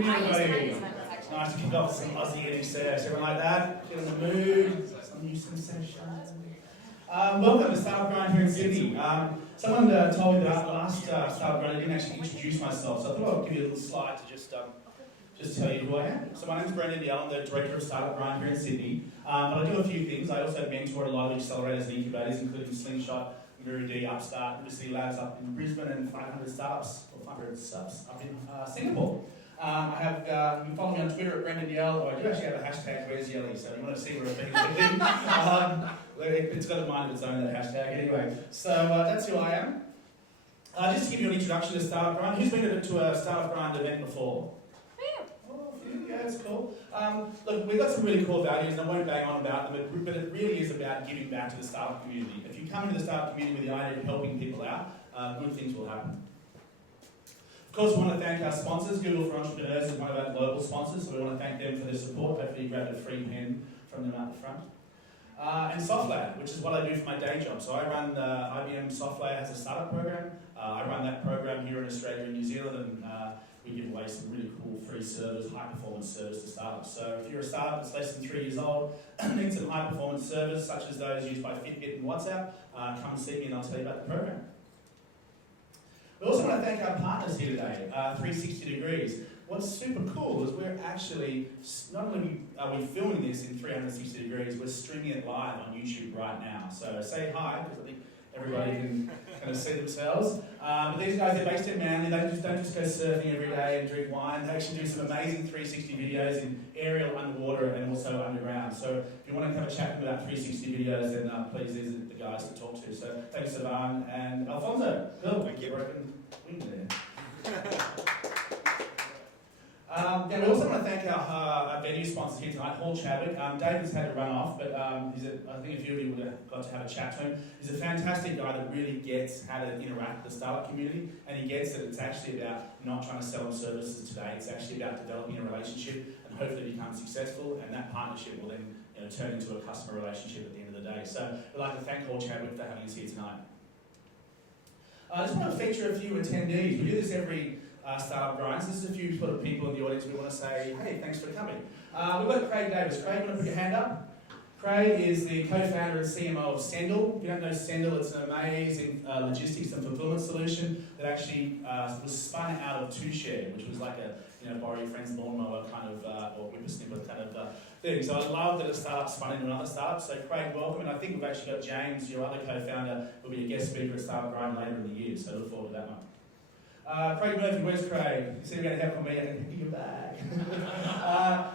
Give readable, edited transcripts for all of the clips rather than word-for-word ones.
evening, everybody. Nice to kick off some Aussie energy. Everyone like that? Get in the mood. Some new sensations. Welcome to Startup Grind here in Sydney. Someone told me that at the last Startup Grind I didn't actually introduce myself, so I thought I'd give you a little slide to just tell you who I am. So my name's Brendan Dell, I'm the Director of Startup Grind here in Sydney. But I do a few things. I also mentor a lot of accelerators and incubators, including Slingshot, Guru D, Upstart, University Labs up in Brisbane, and 500 startups, or 500 startups up in Singapore. I have, you can follow me on Twitter at Brendan Yell, or I do actually have a hashtag, Where's Yelly, so you want to see where it's got a mind of its own, that hashtag, anyway. So that's who I am. Just to give you an introduction to Startup Grind, who's been to a Startup Grind event before? Yeah, it's cool. Look, we've got some really cool values, and I won't bang on about them, but it really is about giving back to the startup community. If you come into the startup community with the idea of helping people out, good things will happen. Of course, we want to thank our sponsors. Google for Entrepreneurs is one of our global sponsors, so we want to thank them for their support. Hopefully you grabbed a free pen from them out the front. And SoftLab, which is what I do for my day job. So I run IBM SoftLab has a startup program. I run that program here in Australia and New Zealand, and we give away some really cool free servers, high-performance servers to startups. So if you're a startup that's less than 3 years old, need some high-performance servers, such as those used by Fitbit and WhatsApp, come and see me and I'll tell you about the program. We also want to thank our partners here today, 360 Degrees. What's super cool is we're actually, not only are we filming this in 360 degrees, we're streaming it live on YouTube right now. So say hi, because I think everybody can kind of see themselves. But these guys are based in Manly. They don't just go surfing every day and drink wine. They actually do some amazing 360 videos in aerial, underwater, and also underground. So if you want to have a chat about 360 videos, then please, these are the guys to talk to. So thanks, Savan and Alfonso. Cool. Thank you. Broken wing there. We also want to thank our venue sponsors here tonight, Hall Chadwick. David's had to run off, but I think a few of you would have got to have a chat to him. He's a fantastic guy that really gets how to interact with the startup community, and he gets that it's actually about not trying to sell them services today. It's actually about developing a relationship and hopefully become successful, and that partnership will then turn into a customer relationship at the end of the day. So we'd like to thank Hall Chadwick for having us here tonight. I just want to feature a few attendees. We do this every Startup Grinds. This is a few sort of people in the audience we want to say, hey, thanks for coming. We've got Craig Davis. Craig, you want to put your hand up? Craig is the co-founder and CMO of Sendle. If you don't know Sendle, it's an amazing logistics and fulfillment solution that actually was spun out of 2Share, which was like a borrow your friend's lawnmower kind of, or whippersnipper kind of thing. So I love that a startup spun into another startup. So Craig, welcome. And I think we've actually got James, your other co-founder, will be a guest speaker at Startup Grind later in the year. So look forward to that one. Craig Murphy, where's Craig? You said you're going to help me, I can pick you back.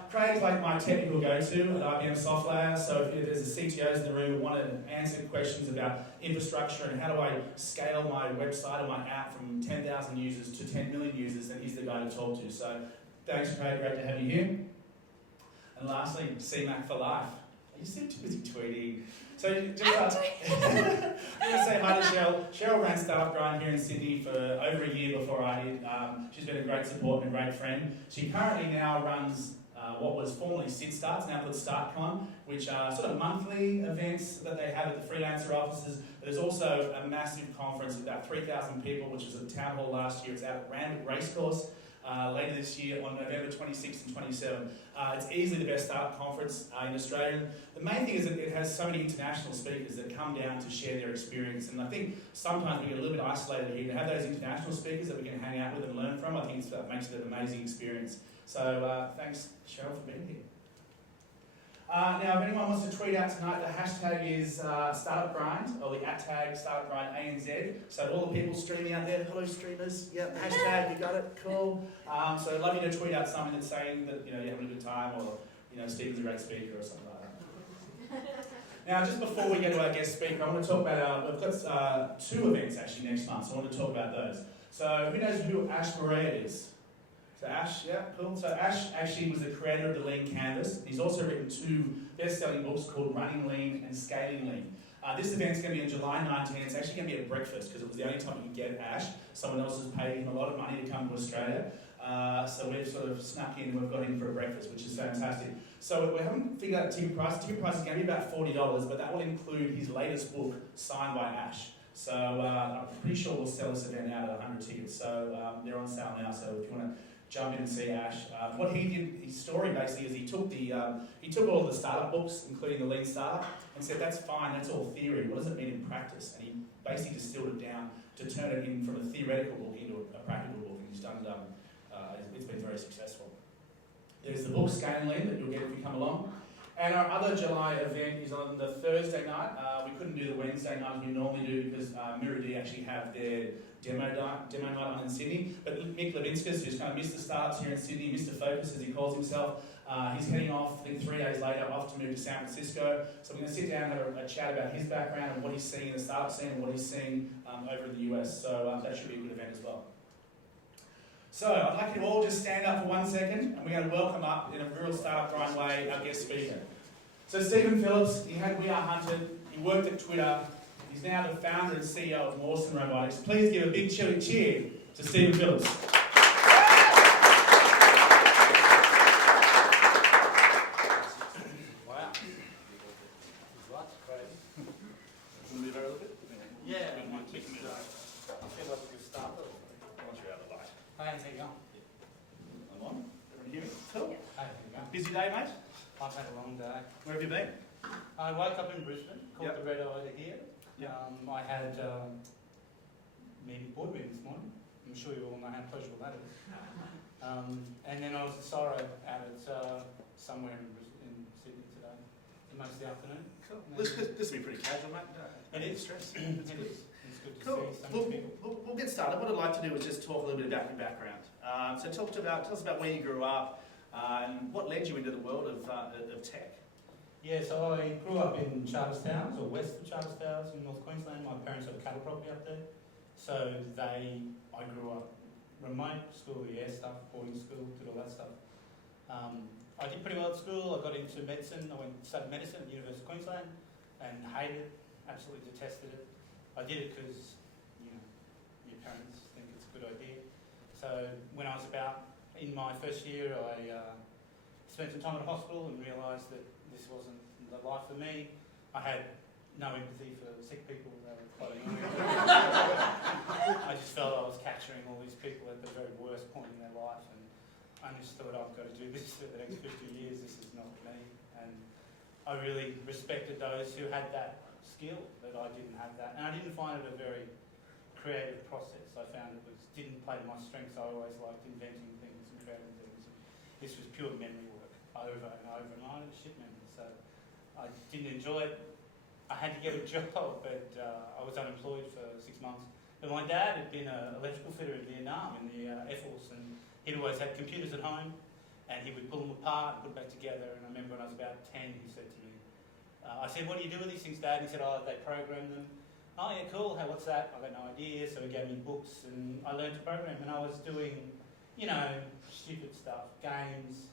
Craig's like my technical go-to at IBM SoftLab, so if there's a CTOs in the room who want to answer questions about infrastructure and how do I scale my website or my app from 10,000 users to 10 million users, then he's the guy to talk to. So thanks, Craig, great to have you here. And lastly, CMAC for life. You seem too busy tweeting. So just I'm going to say hi to Cheryl. Cheryl ran Startup Grind here in Sydney for over a year before I did. She's been a great support and a great friend. She currently now runs what was formerly Sid Starts, now called StartCon, which are sort of monthly events that they have at the freelancer offices. But there's also a massive conference with about 3,000 people, which was at the town hall last year. It's out at Randwick Racecourse. Later this year on November 26th and 27th. It's easily the best startup conference in Australia. The main thing is that it has so many international speakers that come down to share their experience, and I think sometimes we get a little bit isolated here. To have those international speakers that we can hang out with and learn from, I think that makes it an amazing experience. So thanks, Cheryl, for being here. Now, if anyone wants to tweet out tonight, the hashtag is StartupGrind, or the @tag StartupGrindANZ. So all the people streaming out there, hello streamers, yep, hashtag, you got it, cool. So I'd love you to tweet out something that's saying that you're having a good time, or Stephen's a great speaker, or something like that. Now, just before we get to our guest speaker, I want to talk about we've got 2 events actually next month, so I want to talk about those. So who knows who Ash Maria is? So Ash, yeah, cool. So Ash actually was the creator of the Lean Canvas. He's also written 2 best-selling books called Running Lean and Scaling Lean. This event's going to be on July 19. It's actually going to be at breakfast because it was the only time you could get Ash. Someone else has paid him a lot of money to come to Australia. So we've sort of snuck in and we've got him for a breakfast, which is fantastic. So we haven't figured out the ticket price. The ticket price is going to be about $40, but that will include his latest book signed by Ash. So I'm pretty sure we'll sell this event out at 100 tickets. So they're on sale now. So if you want to jump in and see Ash. What he did, his story basically is he took all of the startup books, including the Lean Startup, and said that's fine, that's all theory. What does it mean in practice? And he basically distilled it down to turn it in from a theoretical book into a practical book, and he's done. It's been very successful. There's the book Scaling Lean that you'll get if you come along. And our other July event is on the Thursday night. We couldn't do the Wednesday night as we normally do because Mirror actually have their demo night on in Sydney. But Mick Levinskas, who's kind of Mr. Startups here in Sydney, Mr. Focus as he calls himself, he's heading off, I think 3 days later, off to move to San Francisco. So we're going to sit down and have a chat about his background and what he's seeing in the startup scene and what he's seeing over in the US. So that should be a good event as well. So I'd like you to all just stand up for 1 second, and we're going to welcome up in a real startup grind way our guest speaker. So Stephen Phillips, he had We Are Hunted, he worked at Twitter, he's now the founder and CEO of Morson Robotics. Please give a big cheer to Stephen Phillips. Wow. That's crazy. Move over a little bit? Yeah, I might kick it. I feel like a good start. Once you're out of the light. Hey, how's it going? I'm on. Everyone hear me? Cool. Hey, how's it going? Busy day, mate? I've had a long day. Where have you been? I woke up in Brisbane, caught Yep. the red eye to here. Yep. I had board meeting this morning. I'm sure you all know how pleasurable that is. And then I was at Sorrow out at somewhere in Sydney today, for most of the afternoon. Cool. This will be pretty casual, mate. It is. Stress. It is. It's good to Cool. see so many people. We'll get started. What I'd like to do is just talk a little bit about your background. So tell us about where you grew up and what led you into the world of tech. Yeah, so I grew up in Charterstowns, or west of Charterstowns in North Queensland. My parents have cattle property up there. So I grew up remote, school, the air stuff, boarding school, did all that stuff. I did pretty well at school. I got into medicine. I went to study medicine at the University of Queensland and hated it, absolutely detested it. I did it because, your parents think it's a good idea. So when I was in my first year, I spent some time in a hospital and realised that this wasn't the life for me. I had no empathy for sick people. They were quite annoying. I just felt I was capturing all these people at the very worst point in their life, and I just thought, I've got to do this for the next 50 years. This is not me. And I really respected those who had that skill, but I didn't have that. And I didn't find it a very creative process. I found it didn't play to my strengths. I always liked inventing things and creating things. This was pure memory work, over and over and over, shit memory. So I didn't enjoy it. I had to get a job, but I was unemployed for 6 months. But my dad had been an electrical fitter in Vietnam in the Air Force, and he'd always had computers at home, and he would pull them apart and put them back together. And I remember when I was about 10, he said to me, I said, "What do you do with these things, Dad?" And he said, "Oh, they program them." "Oh, yeah, cool. Hey, what's that?" I got no idea. So he gave me books, and I learned to program. And I was doing, stupid stuff, games,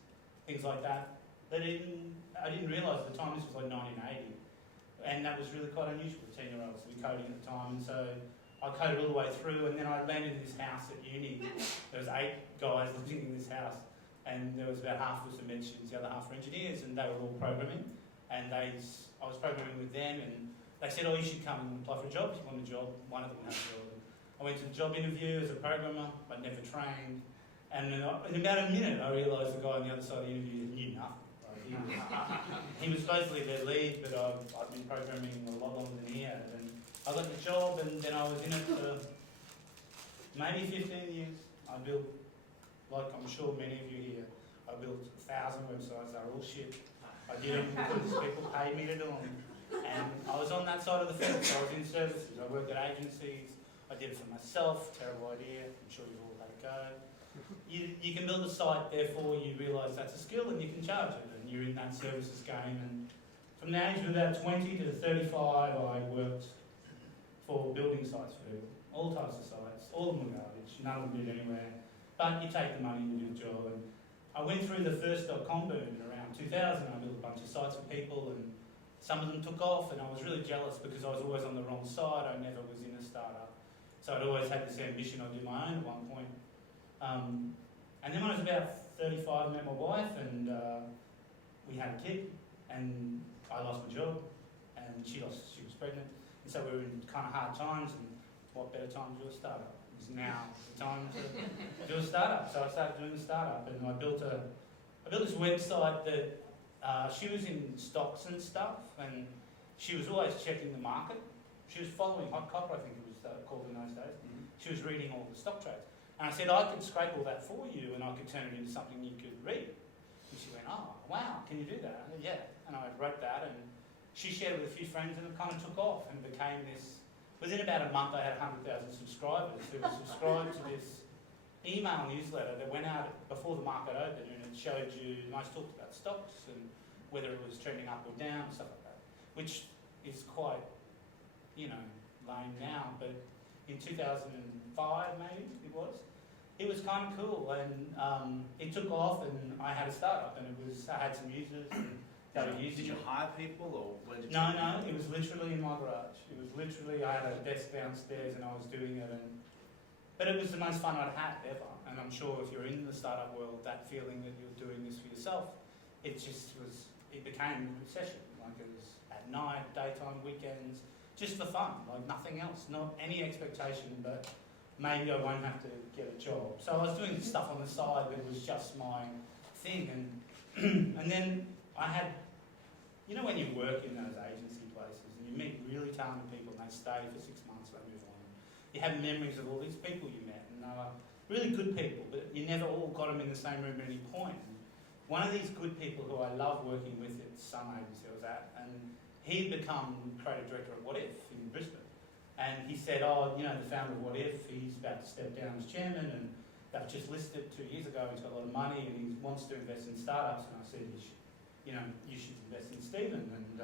things like that. I didn't realise at the time, this was like 1980. And that was really quite unusual for 10-year-olds to be coding at the time. And so I coded all the way through, and then I landed in this house at uni. There was 8 guys living in this house, and there was about half of us were medicines, the other half were engineers, and they were all programming. And I was programming with them, and they said, "Oh, you should come and apply for a job. If you want a job." One of them had a job. I went to the job interview as a programmer. I'd never trained. And in about a minute, I realised the guy on the other side of the interview knew nothing. He was basically their lead, but I'd been programming a lot longer than he had. And I got the job, and then I was in it for maybe 15 years. I built, like I'm sure many of you here, I built 1,000 websites. They're all shit. I did them because people paid me to do them. And I was on that side of the fence. I was in services. I worked at agencies. I did it for myself. Terrible idea. I'm sure you've all had a go. You can build a site, therefore you realise that's a skill and you can charge it. And you're in that services game. And from the age of about 20 to 35, I worked for building sites for people. All types of sites. All of them were garbage. None of them did anywhere. But you take the money and you do the job. And I went through the first .com boom around 2000. I built a bunch of sites for people, and some of them took off, and I was really jealous because I was always on the wrong side. I never was in a startup. So I'd always had this ambition I'd do my own at one point. And then when I was about 35, I met my wife, and we had a kid, and I lost my job, and she was pregnant. And so we were in kind of hard times, and what better time to do a startup? is now the time to do a startup. So I started doing the startup, and I built this website that she was in stocks and stuff, and she was always checking the market. She was following Hot Copper, I think it was called in those days. She was reading all the stock trades. And I said, I could scrape all that for you and I could turn it into something you could read. And she went, oh, wow, can you do that? I said, yeah. And I wrote that, and she shared it with a few friends, and it kind of took off and became this. Within about a month, I had 100,000 subscribers who were subscribed to this email newsletter that went out before the market opened, and it showed you, and I talked about stocks and whether it was trending up or down and stuff like that, which is quite, lame now, but in 2005 maybe it was kind of cool, and it took off, and I had a startup, and I had some users, and they were using Did you it. hire people, or where did you? No, it was literally in my garage. It was literally, I had a desk downstairs and I was doing it, but it was the most fun I'd had ever. And I'm sure if you're in the startup world, that feeling that you're doing this for yourself, it became an obsession. Like it was at night, daytime, weekends, just for fun, like nothing else, not any expectation, but maybe I won't have to get a job. So I was doing stuff on the side that was just my thing, and then I had, when you work in those agency places and you meet really talented people and they stay for 6 months, they move on. You have memories of all these people you met, and they were really good people, but you never all got them in the same room at any point. And one of these good people who I love working with at some agency I was at, and he'd become creative director at What If in Brisbane. And he said, the founder of What If, he's about to step down as chairman, and they've just listed 2 years ago, he's got a lot of money and he wants to invest in startups. And I said, you should invest in Stephen. And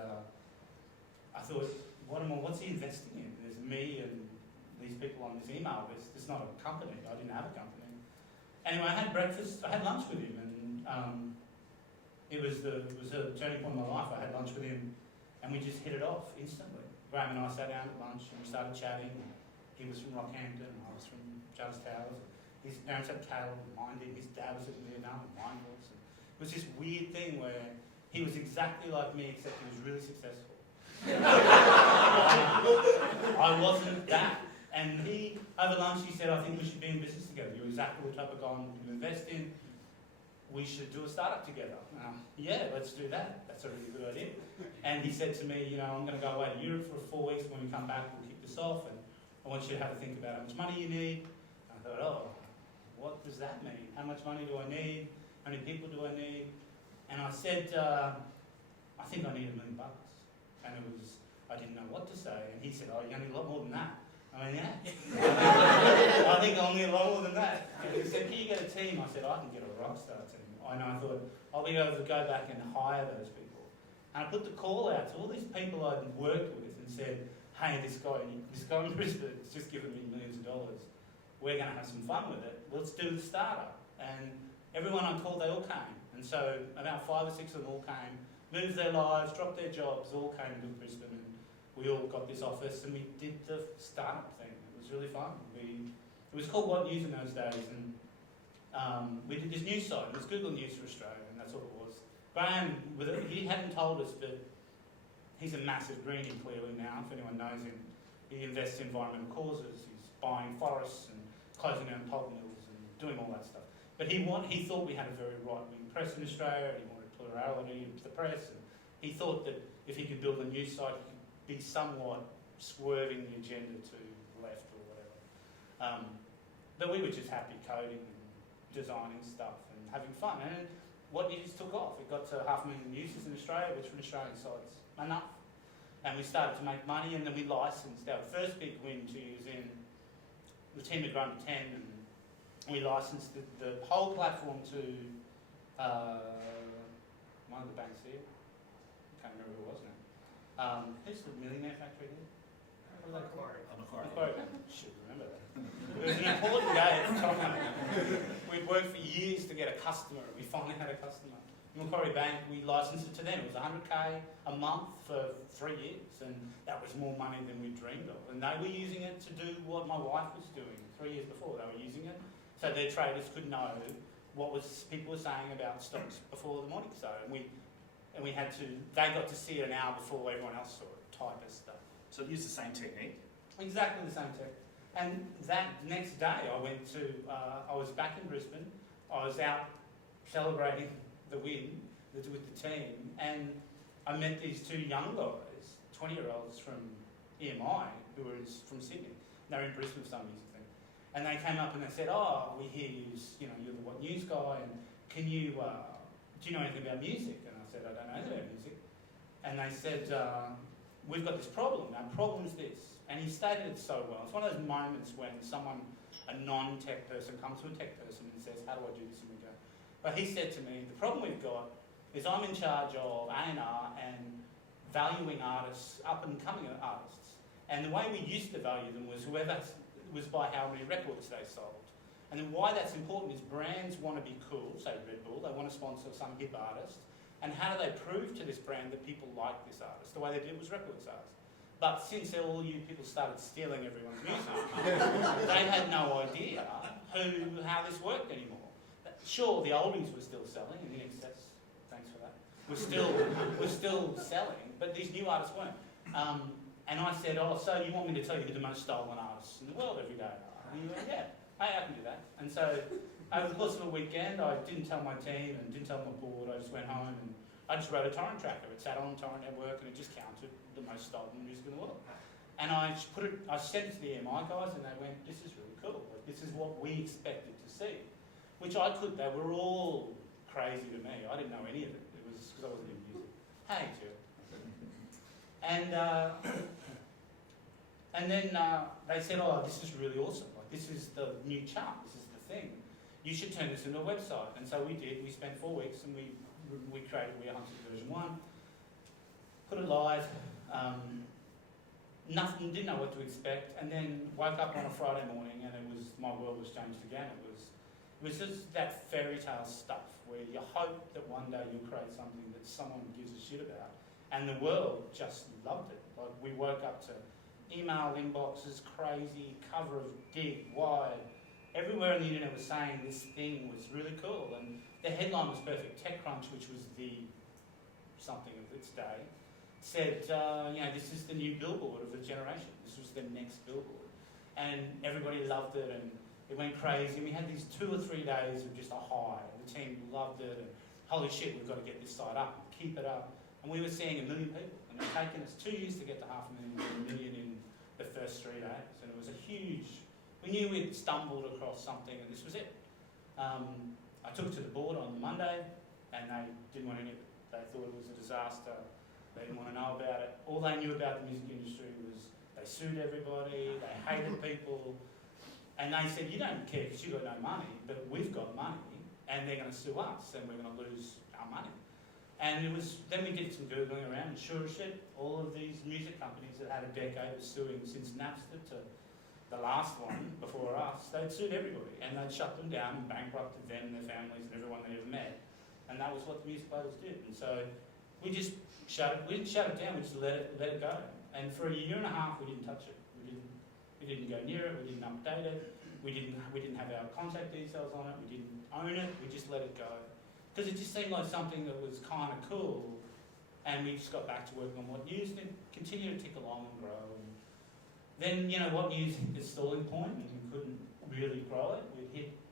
I thought, what's he investing in? There's me and these people on this email list. It's not a company. I didn't have a company. Anyway, I had lunch with him, and it was a turning point in my life. I had lunch with him, and we just hit it off instantly. Graham and I sat down at lunch and we started chatting. He was from Rockhampton, I was from Jarvis Towers. His parents had cattle and minding. His dad was in Vietnam and wine books. It was this weird thing where he was exactly like me, except he was really successful. I wasn't that. And over lunch, he said, I think we should be in business together. You're exactly the type of guy I'm looking to invest in. We should do a startup together. Yeah, let's do that. That's a really good idea. And he said to me, I'm going to go away to Europe for 4 weeks. When we come back, we'll kick this off, and I want you to have a think about how much money you need. And I thought, what does that mean? How much money do I need? How many people do I need? And I said, I think I need $1 million. And I didn't know what to say. And he said, you're going to need a lot more than that. I mean, yeah. I think I'll need a lot more than that. And he said, can you get a team? I said, I can get a rockstar team. And I thought, I'll be able to go back and hire those people. And I put the call out to all these people I'd worked with and said, hey, this guy in Brisbane has just given me millions of dollars. We're going to have some fun with it. Let's do the startup. And everyone I called, they all came. And so about 5 or 6 of them all came, moved their lives, dropped their jobs, all came to Brisbane. And we all got this office and we did the startup thing. It was really fun. It was called What News in those days. And we did this news site. It was Google News for Australia, and that's all it was. Graham, he hadn't told us, but he's a massive greenie clearly now, if anyone knows him. He invests in environmental causes. He's buying forests and closing down pulp mills and doing all that stuff. But he thought we had a very right-wing press in Australia. He wanted plurality of the press. And he thought that if he could build a news site, he could be somewhat swerving the agenda to the left or whatever. But we were just happy coding and designing stuff and having fun. And What News took off. It got to 500,000 users in Australia, which for an Australian site's enough. And we started to make money, and then we licensed our first big win 2 years in. The team had grown to 10, and we licensed the whole platform to one of the banks here. I can't remember who it was now. Who's the millionaire factory here? Macquarie. Macquarie. Should remember that. It was an important day at the time. We'd worked for years to get a customer, and we finally had a customer. Macquarie Bank, we licensed it to them. It was $100K a month for 3 years, and that was more money than we dreamed of. And they were using it to do what my wife was doing 3 years before. They were using it so their traders could know what people were saying about stocks before the morning started. And we had to. They got to see it an hour before everyone else saw it. Type of stuff. So it used the same technique? Exactly the same tech. And that next day I went to, I was back in Brisbane, I was out celebrating the win with the team, and I met these two young guys, 20-year-olds from EMI, who were from Sydney. They were in Brisbane for some music thing. And they came up and they said, oh, we hear you're the What News guy, and can you, do you know anything about music? And I said, I don't know anything about music. And they said, we've got this problem. Our problem is this. And he stated it so well. It's one of those moments when someone, a non-tech person, comes to a tech person and says, how do I do this? And we go. But he said to me, the problem we've got is I'm in charge of A&R and valuing artists, up-and-coming artists. And the way we used to value them was by how many records they sold. And then why that's important is brands want to be cool, say Red Bull, they want to sponsor some hip artist. And how do they prove to this brand that people like this artist? The way they did was record sales. But since all you people started stealing everyone's music, they had no idea how this worked anymore. Sure, the oldies were still selling, and the excess, thanks for that, we're still selling, but these new artists weren't. And I said, oh, so you want me to tell you who the most stolen artists in the world every day are? And he went, yeah, hey, I can do that. And so over the course of a weekend, I didn't tell my team and didn't tell my board. I just went home and I just wrote a torrent tracker. It sat on Torrent Network and it just counted the most stolen music in the world. And I sent it to the EMI guys and they went, this is really cool. Like, this is what we expected to see. Which I could, they were all crazy to me. I didn't know any of it. It was because I wasn't in music. Hey, Jill. And then they said, oh, this is really awesome. Like, this is the new chart. This is the thing. You should turn this into a website. And so we did. We spent 4 weeks and we created We Are Hunted version 1. Put it live. Nothing, didn't know what to expect. And then woke up on a Friday morning and my world was changed again. It was just that fairy tale stuff where you hope that one day you'll create something that someone gives a shit about. And the world just loved it. Like, we woke up to email inboxes, crazy, cover of Dig, Wired. Everywhere on the internet was saying this thing was really cool. And the headline was perfect. TechCrunch, which was the something of its day, said, this is the new billboard of the generation. This was the next billboard. And everybody loved it and it went crazy. And we had these 2 or 3 days of just a high. The team loved it and holy shit, we've got to get this site up and keep it up. And we were seeing 1 million people. And it's taken us 2 years to get to 500,000 million in the first 3 days. And it was a huge, we knew we'd stumbled across something and this was it. I took it to the board on Monday and they didn't want any of it. They thought it was a disaster. They didn't want to know about it. All they knew about the music industry was they sued everybody, they hated people. And they said, you don't care because you've got no money, but we've got money and they're going to sue us and we're going to lose our money. And then we did some Googling around and sure as shit, all of these music companies that had a decade of suing since Napster to the last one before us, they'd sued everybody and they'd shut them down and bankrupted them, their families and everyone they ever met. And that was what the music labels did. And so we just we didn't shut it down, we just let it go. And for 1.5 years, we didn't touch it. We didn't go near it, we didn't update it, we didn't have our contact details on it, we didn't own it, we just let it go. Because it just seemed like something that was kind of cool, and we just got back to working on What News, and it continued to tick along and grow. And then, What News hit the stalling point, and we couldn't really grow it.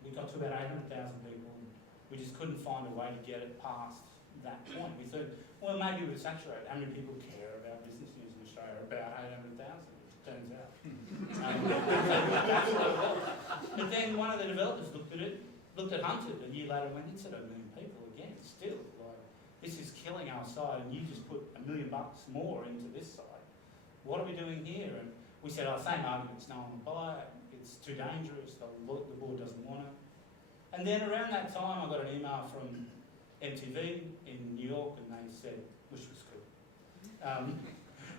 We got to about 800,000 people, and we just couldn't find a way to get it past that point. We thought, well, maybe we're saturated. How many people care about business news in Australia? About 800,000, it turns out. But then one of the developers looked at Hunted a year later and went, it's at 1 million people again, still. Like, this is killing our site and you just put $1 million more into this site. What are we doing here? And we said, same arguments, no one will buy it, it's too dangerous, the board doesn't want it. And then around that time I got an email from MTV in New York and they said, which was cool.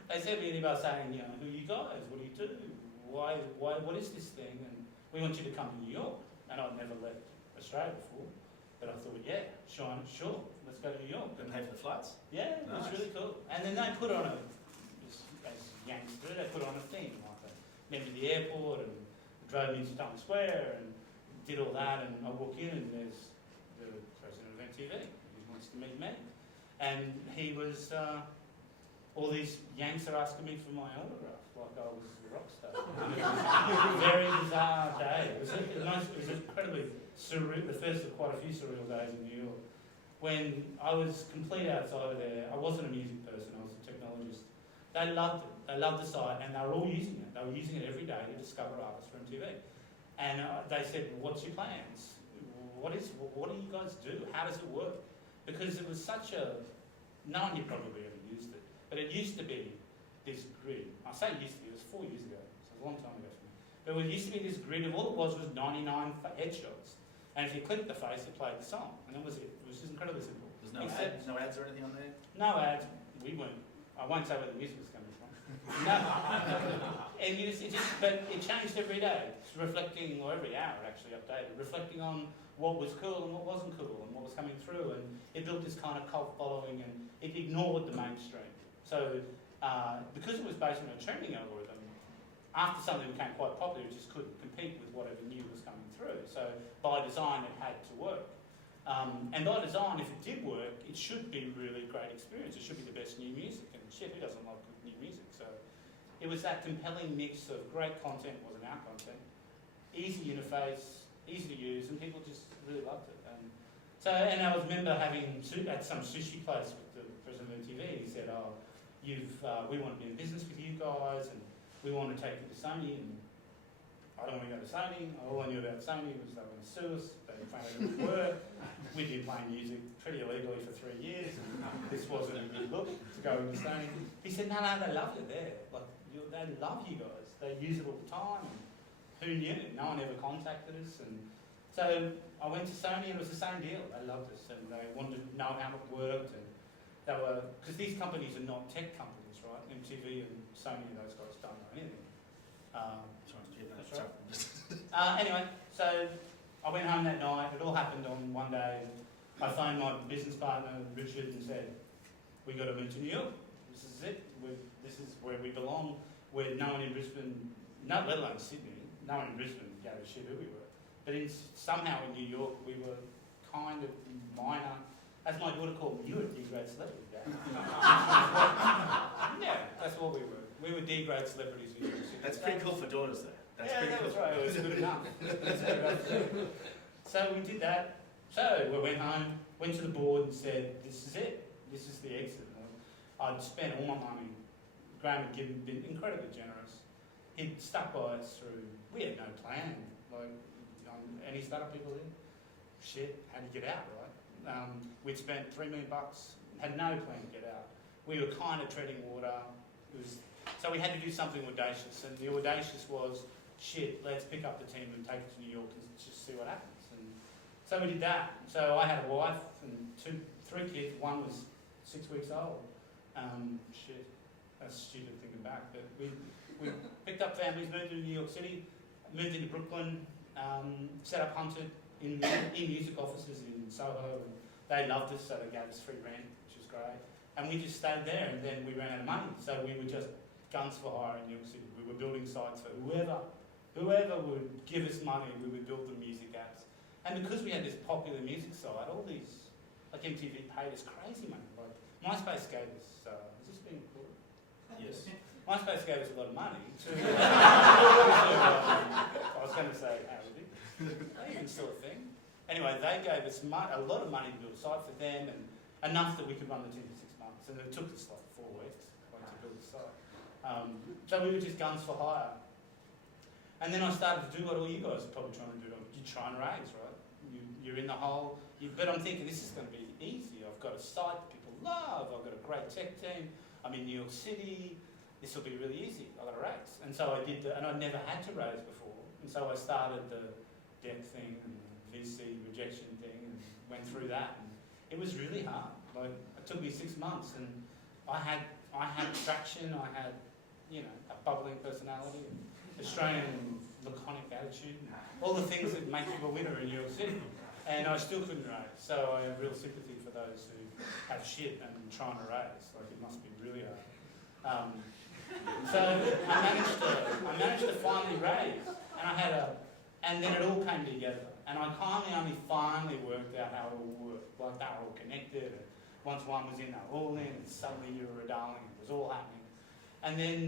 They sent me an email saying, who are you guys? What do you do? What is this thing? And we want you to come to New York. And I'd never left Australia before. But I thought, yeah, sure, let's go to New York. And pay for the flights? Yeah, it was really cool. And then they put on as Yanks do, they put on a thing. Like met me at the airport and drove me to Times Square and did all that. And I walk in and there's the president of MTV. He wants to meet me. And he was, all these Yanks are asking me for my autograph, like I was a rock star. And it was a very bizarre day. It was incredibly surreal, the first of quite a few surreal days in New York. When I was complete outside of there, I wasn't a music person, I was a technologist. They loved it. They loved the site, and they were all using it. They were using it every day to discover artists for MTV. And they said, well, what's your plans? What do you guys do? How does it work? Because it was such a, no one here probably ever used it, but it used to be this grid. I say used to be, it was 4 years ago, so it was a long time ago for me. But it used to be this grid of all it was 99 headshots. And if you clicked the face, it played the song. And that was it. It was just incredibly simple. There's no ads or anything on there? No ads. We weren't. I won't say where the music was coming from. No. And but it changed every day. It's reflecting, or every hour actually updated, reflecting on what was cool and what wasn't cool and what was coming through. And it built this kind of cult following, and it ignored the mainstream. So because it was based on a trending algorithm, after something became quite popular, it just couldn't compete with whatever new was coming through. So by design, it had to work. And by design, if it did work, it should be really great experience. It should be the best new music. And shit, who doesn't like good new music? So it was that compelling mix of great content, wasn't our content, easy interface, easy to use, and people just really loved it. And I remember having at some sushi place with the president of MTV. He said, "Oh, we want to be in business with you guys, and we want to take you to Sony." And I don't want to go to Sony. All I knew about Sony was they were going to sue us. They found out it would work. We'd been playing music pretty illegally for 3 years, and this wasn't a good look to go into Sony. He said, "No, they love you there. Like they love you guys. They use it all the time." And who knew? No one ever contacted us, and so I went to Sony, and it was the same deal. They loved us, and they wanted to know how it worked, and they were, because these companies are not tech companies, right? MTV and Sony, those guys don't know anything. That's right. Anyway, so I went home that night. It all happened on one day. I phoned my business partner, Richard, and said, "We got to move to New York. This is it. This is where we belong. Where no one in Brisbane, let alone Sydney, no one in Brisbane gave a shit who we were. But somehow in New York, we were kind of minor. As my daughter called me, you were a D-grade celebrity, Dad." Yeah, that's what we were. We were D-grade celebrities in New York City. That's pretty cool for daughters, though. That was right. It was good enough. So we did that. So we went home, went to the board and said, "This is it. This is the exit." I'd spent all my money. Graham had been incredibly generous. He'd stuck by us through. We had no plan. Like any startup people did. Shit, how do you get out, right? We'd spent $3 million, had no plan to get out. We were kind of treading water. So we had to do something audacious, and the audacious was, shit, let's pick up the team and take it to New York and just see what happens. And so we did that. So I had a wife and 3 kids. One was 6 weeks old. Shit, that's stupid thinking back. But we picked up families, moved to New York City, moved into Brooklyn, set up Hunted in music offices in Soho. And they loved us, so they gave us free rent, which was great. And we just stayed there, and then we ran out of money. So we were just guns for hire in New York City. We were building sites for whoever would give us money, we would build the music apps. And because we had this popular music site, all these, like MTV paid us crazy money. Like MySpace gave us, is this being recorded? Yes. MySpace gave us a lot of money to, I was going to say, how is it? They even still a thing. Anyway, they gave us a lot of money to build a site for them, and enough that we could run the team for 6 months. And it took us like 4 weeks to build the site. So we were just guns for hire. And then I started to do what all you guys are probably trying to do. You're trying to raise, right? You're in the hole. But I'm thinking, this is going to be easy. I've got a site that people love. I've got a great tech team. I'm in New York City. This will be really easy. I've got to raise. And so I did that. And I'd never had to raise before. And so I started the debt thing and the VC rejection thing and went through that. And it was really hard. Like, it took me 6 months. And I had traction. I had, a bubbling personality. Australian laconic attitude, and all the things that make you a winner in New York City. And I still couldn't raise. So I have real sympathy for those who have shit and trying to raise. Like, it must be really hard. So I managed to finally raise, and then it all came together. And I only finally worked out how it all worked. Like, they were all connected. And once one was in, they were all in, and suddenly you were a darling, it was all happening. And then,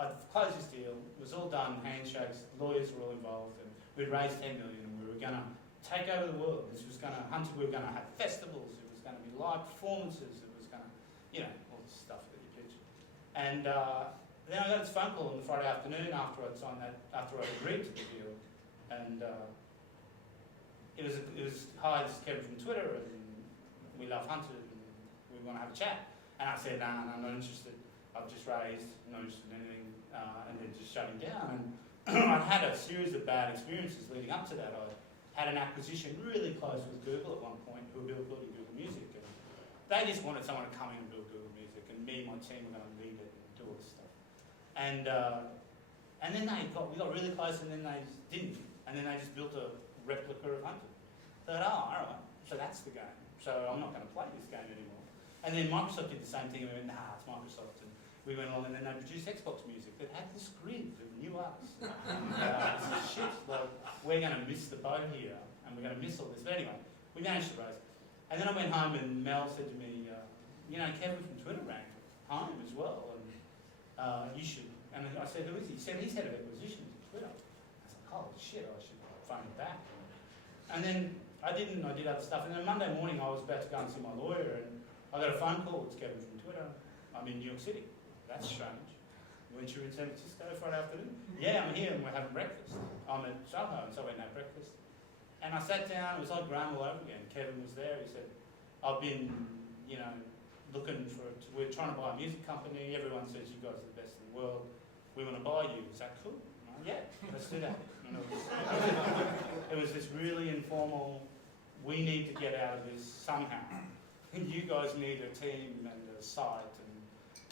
I'd closed this deal, it was all done, handshakes, lawyers were all involved, and we'd raised 10 million, and we were going to take over the world. This was going to, we were going to have festivals, it was going to be live performances, it was going to, all this stuff that you picture. And then I got this phone call on the Friday afternoon after I'd signed that, after I'd agreed to the deal, and it was, hi, this is Kevin from Twitter, and we love Hunter, and we want to have a chat. And I said, no, I'm not interested. I've just raised, I'm not interested in anything, and then just shutting down. And I'd had a series of bad experiences leading up to that. I had an acquisition really close with Google at one point, who were building Google Music, and they just wanted someone to come in and build Google Music, and me and my team were going to lead it and do all this stuff. And then we got really close, and then they didn't, and then they just built a replica of Hunter. So I thought, oh, all right, so that's the game. So I'm not going to play this game anymore. And then Microsoft did the same thing, and we went, nah, it's Microsoft. And we went along, and then they produced Xbox music that had this grid of new artists. It's shit, like, we're going to miss the boat here, and we're going to miss all this. But anyway, we managed to raise. And then I went home, and Mel said to me, Kevin from Twitter rang home as well, and you should. And I said, who is he? He said, he's head of acquisitions at Twitter. I was like, holy shit, I should phone him back. And then I didn't, I did other stuff. And then Monday morning, I was about to go and see my lawyer, and I got a phone call. It's Kevin from Twitter. I'm in New York City. That's strange. Weren't you in San Francisco Friday afternoon? Yeah, I'm here and we're having breakfast. I'm at Soho, and so we went and had breakfast. And I sat down, it was like Graham all over again. Kevin was there, he said, I've been, looking for, we're trying to buy a music company. Everyone says you guys are the best in the world. We want to buy you. Is that cool? Yeah, let's do that. And it was this really informal, we need to get out of this somehow. You guys need a team and a site.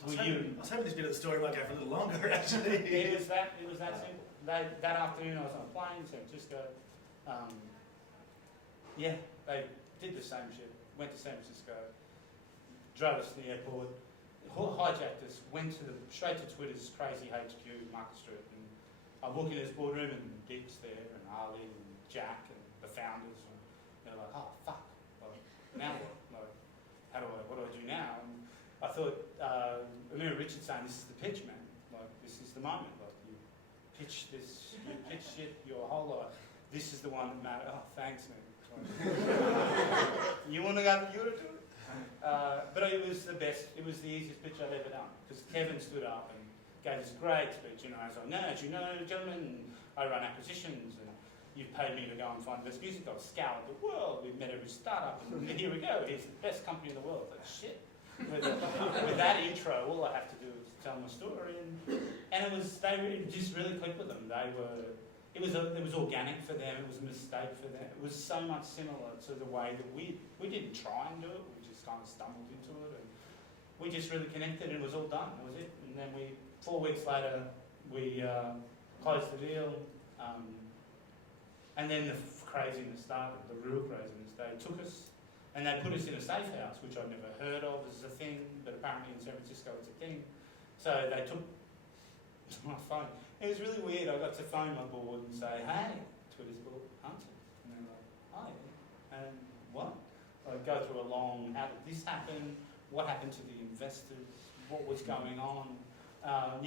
I was hoping this bit of the story might go for a little longer, actually. It was that simple. That afternoon I was on a plane in San Francisco. They did the same shit. Went to San Francisco, drove us to the airport, hijacked us, went straight to Twitter's crazy HQ, Market Street, and I walk in this boardroom and Dick's there, and Ali and Jack and the founders, and they're like, oh fuck, like, now what? Like, what do I do now? And I thought, Amira Richards saying, this is the pitch, man. Like, this is the moment. Like, you pitch this, you pitch shit your whole life. This is the one that matters. Oh, thanks, man. You want to go, you want to do it? But it was the best, it was the easiest pitch I've ever done. Because Kevin stood up and gave this great speech, as you know, gentlemen, I run acquisitions, and you've paid me to go and find the best music. I've scoured the world, we've met every startup, and here we go, he's the best company in the world. Like, shit. With that intro, all I have to do is tell my story, and it just really clicked with them. It was organic for them. It was a mistake for them. It was so much similar to the way that we didn't try and do it. We just kind of stumbled into it, and we just really connected, and it was all done. That was it. And then 4 weeks later, we closed the deal, and then the craziness started. The real craziness. They took us. And they put us in a safe house, which I'd never heard of as a thing, but apparently in San Francisco it's a thing. So they took my phone. It was really weird. I got to phone my board and say, hey, Twitter's bought Hunter. And they're like, hi. And what? I'd go through a long, how did this happen? What happened to the investors? What was going on? Fuck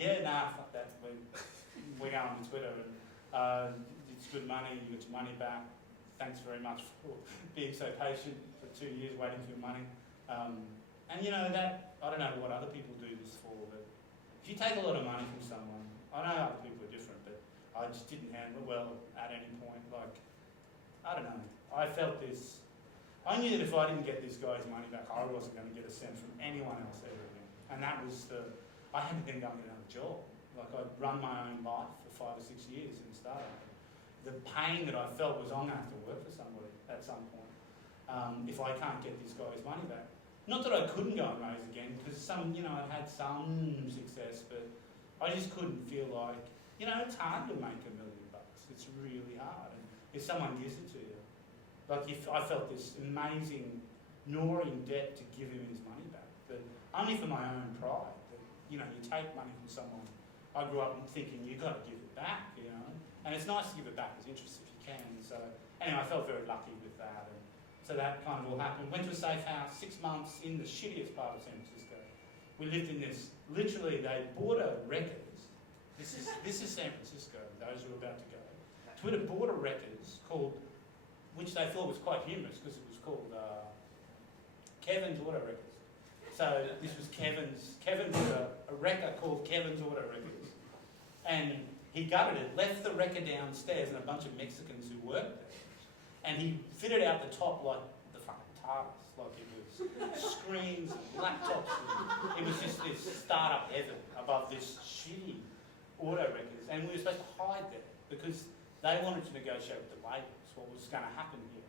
that. We're going to Twitter, and it's good money. You get your money back. Thanks very much for being so patient for 2 years waiting for your money. That, I don't know what other people do this for, but if you take a lot of money from someone, I know other people are different, but I just didn't handle it well at any point. Like, I don't know. I felt this. I knew that if I didn't get this guy's money back, I wasn't going to get a cent from anyone else ever again. And that was I had to then go and get another job. Like, I'd run my own life for 5 or 6 years in a startup. The pain that I felt was I'm going to have to work for somebody at some point if I can't get this guy's money back. Not that I couldn't go and raise again, because I'd had some success, but I just couldn't feel like, it's hard to make $1 million. It's really hard. And if someone gives it to you, like if I felt this amazing gnawing debt to give him his money back, but only for my own pride. That, you take money from someone. I grew up thinking, you've got to give it back, And it's nice to give it back as interest if you can. So anyway, I felt very lucky with that. And so that kind of all happened. Went to a safe house, 6 months in the shittiest part of San Francisco. We lived in this, literally they bought a records. This is San Francisco, those who are about to go. Twitter bought a records called, which they thought was quite humorous because it was called Kevin's Auto Records. So this was Kevin bought a record called Kevin's Auto Records. And he gutted it, left the record downstairs and a bunch of Mexicans who worked there. And he fitted out the top like the fucking TARDIS. Like it was screens and laptops. And it was just this startup heaven above this shitty auto records. And we were supposed to hide there because they wanted to negotiate with the labels what was going to happen here.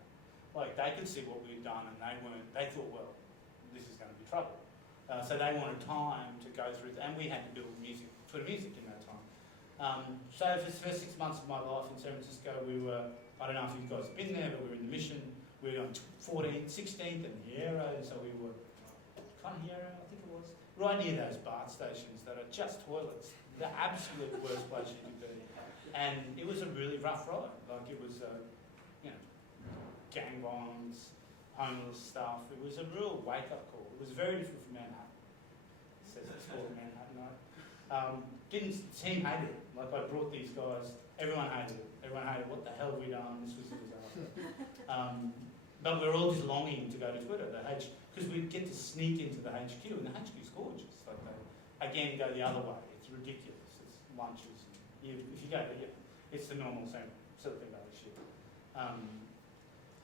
Like they could see what we'd done and they thought, well, this is going to be trouble. So they wanted time to go through, and we had to build music, Twitter music in that time. So for the first 6 months of my life in San Francisco, we were, I don't know if you guys have been there, but we were in the Mission. We were on 14th, 16th and Hierro, so we were, kind of Hierro, I think it was, right near those BART stations that are just toilets. The absolute worst place you could be. And it was a really rough ride. Like it was, gangbangs, homeless stuff. It was a real wake-up call. It was very different from Manhattan. It says it's called Manhattan, right? Team hated it. Like I brought these guys, everyone hated it. Everyone hated what the hell have we done? This was a disaster. But we're all just longing to go to Twitter, because we get to sneak into the HQ, and the HQ is gorgeous. Like they, again, go the other way. It's ridiculous. It's lunches. If you go there, it's the normal same Silicon Valley shit.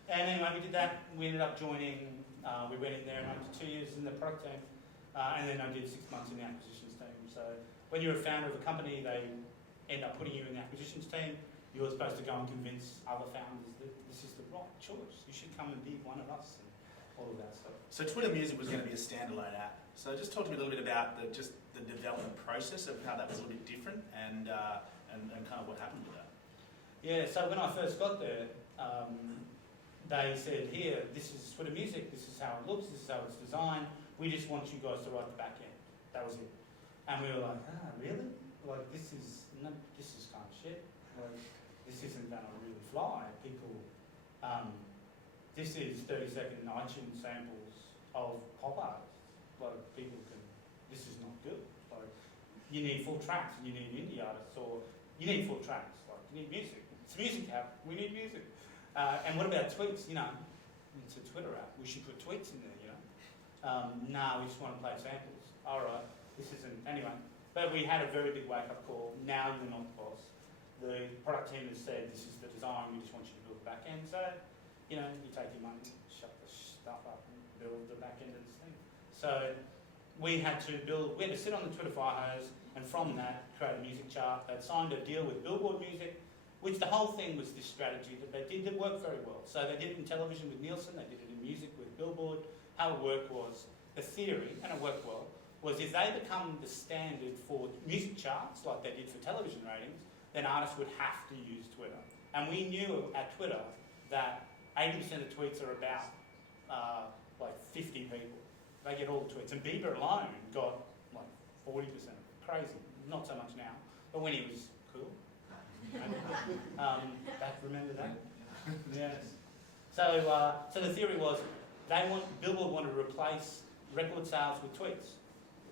And anyway, we did that. We ended up joining. We went in there and after 2 years in the product team, and then I did 6 months in the acquisitions team. So when you're a founder of a company, they end up putting you in the acquisitions team. You're supposed to go and convince other founders that this is the right choice. You should come and be one of us and all of that stuff. So Twitter Music was going to be a standalone app. So just talk to me a little bit about the development process of how that was a little bit different and kind of what happened with that. Yeah, so when I first got there, they said, here, this is Twitter Music, this is how it looks, this is how it's designed, we just want you guys to write the back end. That was it. And we were like, really? Like, this is kind of shit. Like, this isn't going to really fly. People, this is 30-second iTunes samples of pop artists. Like, people can, this is not good. Like, you need full tracks, and you need indie artists, or you need full tracks. Like, you need music. It's a music app, we need music. And what about tweets? It's a Twitter app. We should put tweets in there, No, we just want to play samples. All right, this isn't, anyway. But we had a very big wake-up call. Now you're not the boss. The product team has said, this is the design, we just want you to build the back end. So, you take your money, shut the stuff up and build the back end of this thing. So we had to sit on the Twitter fire hose, and from that, create a music chart. They'd signed a deal with Billboard Music, which the whole thing was this strategy that they did that worked very well. So they did it in television with Nielsen, they did it in music with Billboard. How it worked was, the theory, and it worked well, was if they become the standard for music charts, like they did for television ratings, then artists would have to use Twitter. And we knew at Twitter that 80% of tweets are about 50 people. They get all the tweets. And Bieber alone got like 40%. Crazy. Not so much now. But when he was cool. Remember that? Yes. So the theory was Billboard wanted to replace record sales with tweets,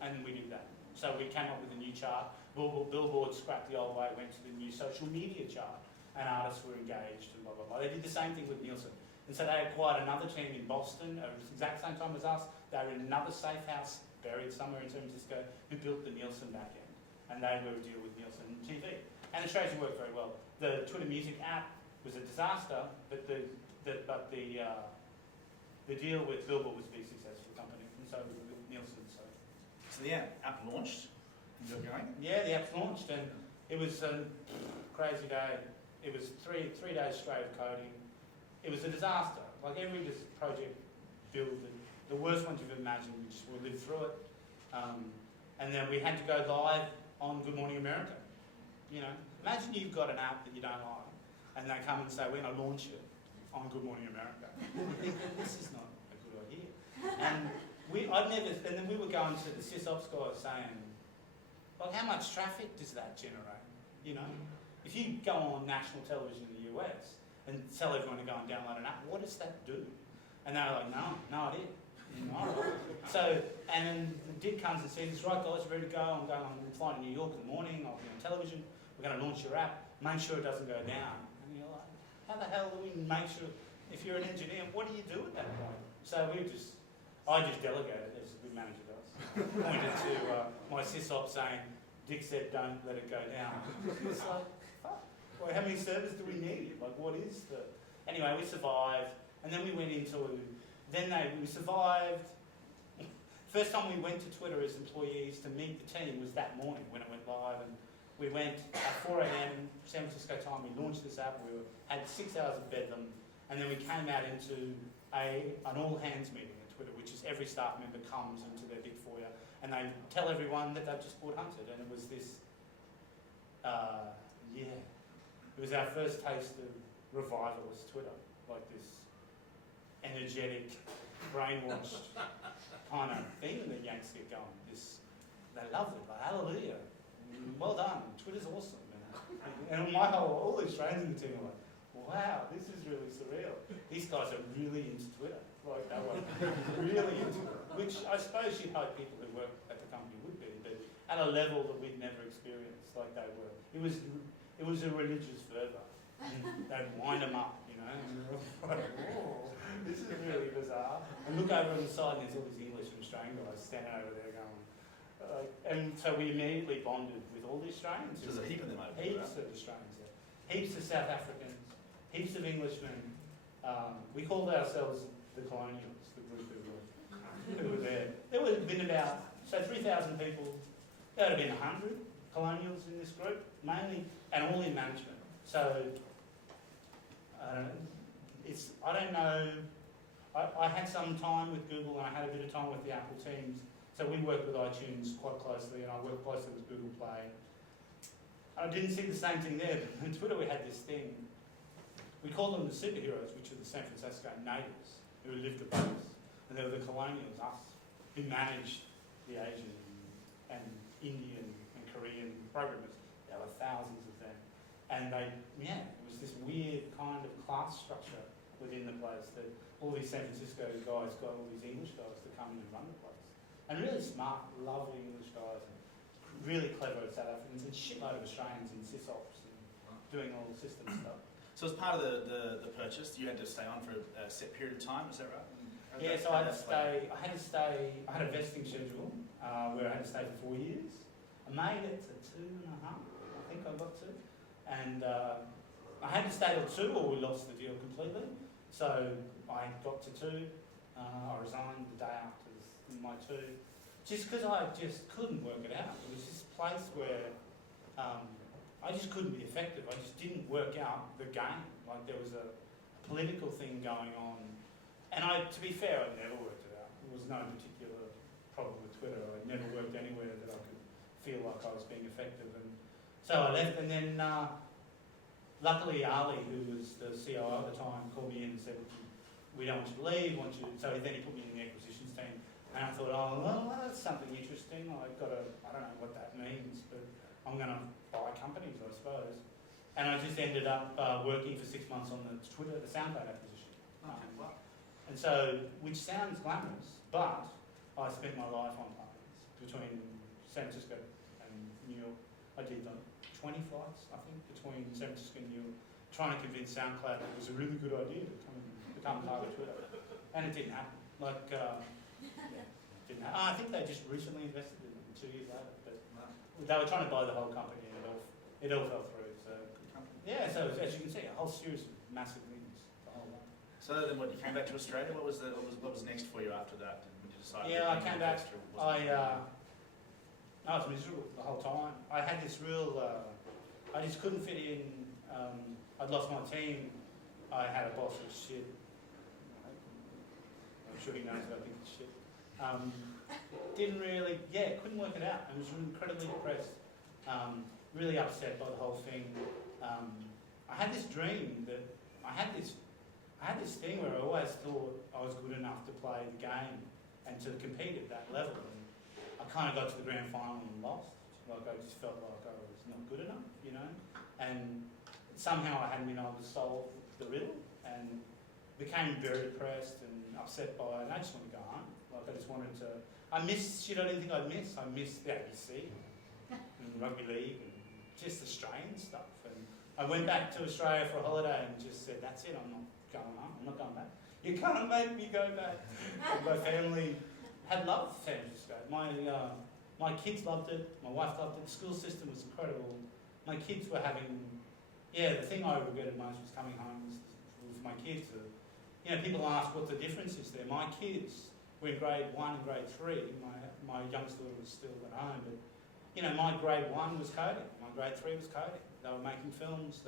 and we did that. So we came up with a new chart. Billboard scrapped the old way, went to the new social media chart, and artists were engaged and blah blah blah. They did the same thing with Nielsen, and so they acquired another team in Boston at the exact same time as us. They were in another safe house buried somewhere in San Francisco who built the Nielsen backend, and they were to deal with Nielsen TV. And the strategy worked very well. The Twitter Music app was a disaster, but the deal with Billboard was to be a successful company, and so was with Nielsen. So the app launched. Is it going? Yeah, the app's launched, and it was a crazy day. It was three days straight of coding. It was a disaster. Like every project built the worst ones you've imagined. We lived through it, and then we had to go live on Good Morning America. Imagine you've got an app that you don't like, and they come and say, we're going to launch it on Good Morning America. You think, this is not a good idea. And then we were going to the sysops guys saying, well, how much traffic does that generate? If you go on national television in the US and tell everyone to go and download an app. What does that do? And they were like, no idea. No. So, and then the DID comes and says, right guys, ready to go, I'm flying to New York in the morning, I'll be on television, we're going to launch your app, make sure it doesn't go down. And you're like, how the hell do we make sure, if you're an engineer, what do you do at that point? So I just delegated, as a good manager does. Pointed to my sysop saying, Dick said don't let it go down. It's like, fuck, well, how many servers do we need? Like, what is the... Anyway, we survived, and then we went into... we survived. First time we went to Twitter as employees to meet the team was that morning when it went live, and we went at 4 a.m. San Francisco time. We launched this app. We had 6 hours of bedlam, and then we came out into an all-hands meeting at Twitter, which is every staff member comes into their big foyer, and they tell everyone that they've just bought Hunted, and it was this, it was our first taste of revivalist Twitter, like this energetic, brainwashed kind of thing that Yanks get going. They loved it, like, hallelujah, well done, Twitter's awesome. And all the Australians in the team were like, wow, this is really surreal. These guys are really into Twitter. Like, they were really into it, which I suppose you'd hope people who work at the company would be, but at a level that we'd never experienced, like they were. It was a religious fervour. They'd wind them up, you know, and you're like, whoa, this is really bizarre. And look over on the side and there's all these English and Australian guys standing over there going, and so we immediately bonded with all the Australians. There's a heap of them over there. Heaps of Australians there. Heaps of South Africans, heaps of Englishmen. We called ourselves the Colonials, the group who were there. There would have been about, 3,000 people. There would have been 100 Colonials in this group, mainly, and all in management. So, I don't know, I had some time with Google and I had a bit of time with the Apple teams. So we worked with iTunes quite closely, and I worked closely with Google Play. I didn't see the same thing there, but on Twitter we had this thing. We called them the superheroes, which were the San Francisco natives who lived above us. And they were the Colonials, us, who managed the Asian and Indian and Korean programmers. There were thousands of them. And it was this weird kind of class structure within the place that all these San Francisco guys got all these English guys to come in and run the place. And really smart, lovely English guys, and really clever South Africans, and shitload of Australians in sysops and doing all the system stuff. So as part of the purchase, you had to stay on for a set period of time, is that right? Yeah, so I had a vesting schedule where I had to stay for 4 years. I made it to 2.5, I think I got to. And I had to stay till 2 or we lost the deal completely. So I got to 2, I resigned the day after my 2, just because I just couldn't work it out. It was this place where I just couldn't be effective. I just didn't work out the game. Like there was a political thing going on. And to be fair, I never worked it out. There was no particular problem with Twitter. I never worked anywhere that I could feel like I was being effective. And so I left, and then luckily Ali, who was the COO at the time, called me in and said, we don't want you to leave, so then he put me in the acquisitions team. And I thought, oh, well, that's something interesting. I don't know what that means, but I'm going to buy companies, I suppose. And I just ended up working for 6 months on the SoundCloud acquisition. And so, which sounds glamorous, but I spent my life on planes between San Francisco and New York. I did 20 flights, I think, between San Francisco and New York, trying to convince SoundCloud that it was a really good idea to come and become part of Twitter. And it didn't happen. Didn't happen. I think they just recently invested in it 2 years later, but they were trying to buy the whole company and it all fell through. So yeah, so as you can see, a whole series of massive wins. The whole way. So then, you came back to Australia? What was next for you after that? When you decided? Yeah, I came back. I was miserable the whole time. I had this real. I just couldn't fit in. I'd lost my team. I had a boss who was shit. I'm sure he knows that I think it's shit. Couldn't work it out. I was incredibly depressed, really upset by the whole thing. I had this dream that I had this thing where I always thought I was good enough to play the game and to compete at that level. And I kind of got to the grand final and lost. Like I just felt like I was not good enough, you know. And somehow I hadn't been able to solve the riddle and became very depressed and upset by it. And I just wanted to go home. Like I just wanted to. I missed shit I didn't think I'd miss. I missed the ABC and rugby league and just Australian stuff. And I went back to Australia for a holiday and just said, "That's it. I'm not going home. I'm not going back. You can't make me go back." And my family had loved San Francisco. My kids loved it. My wife loved it. The school system was incredible. My kids were having. Yeah, the thing I regretted most was coming home with my kids. People ask what the difference is there. My kids were in grade 1 and grade 3. My youngest daughter was still at home, but my grade 1 was coding. My grade 3 was coding. They were making films.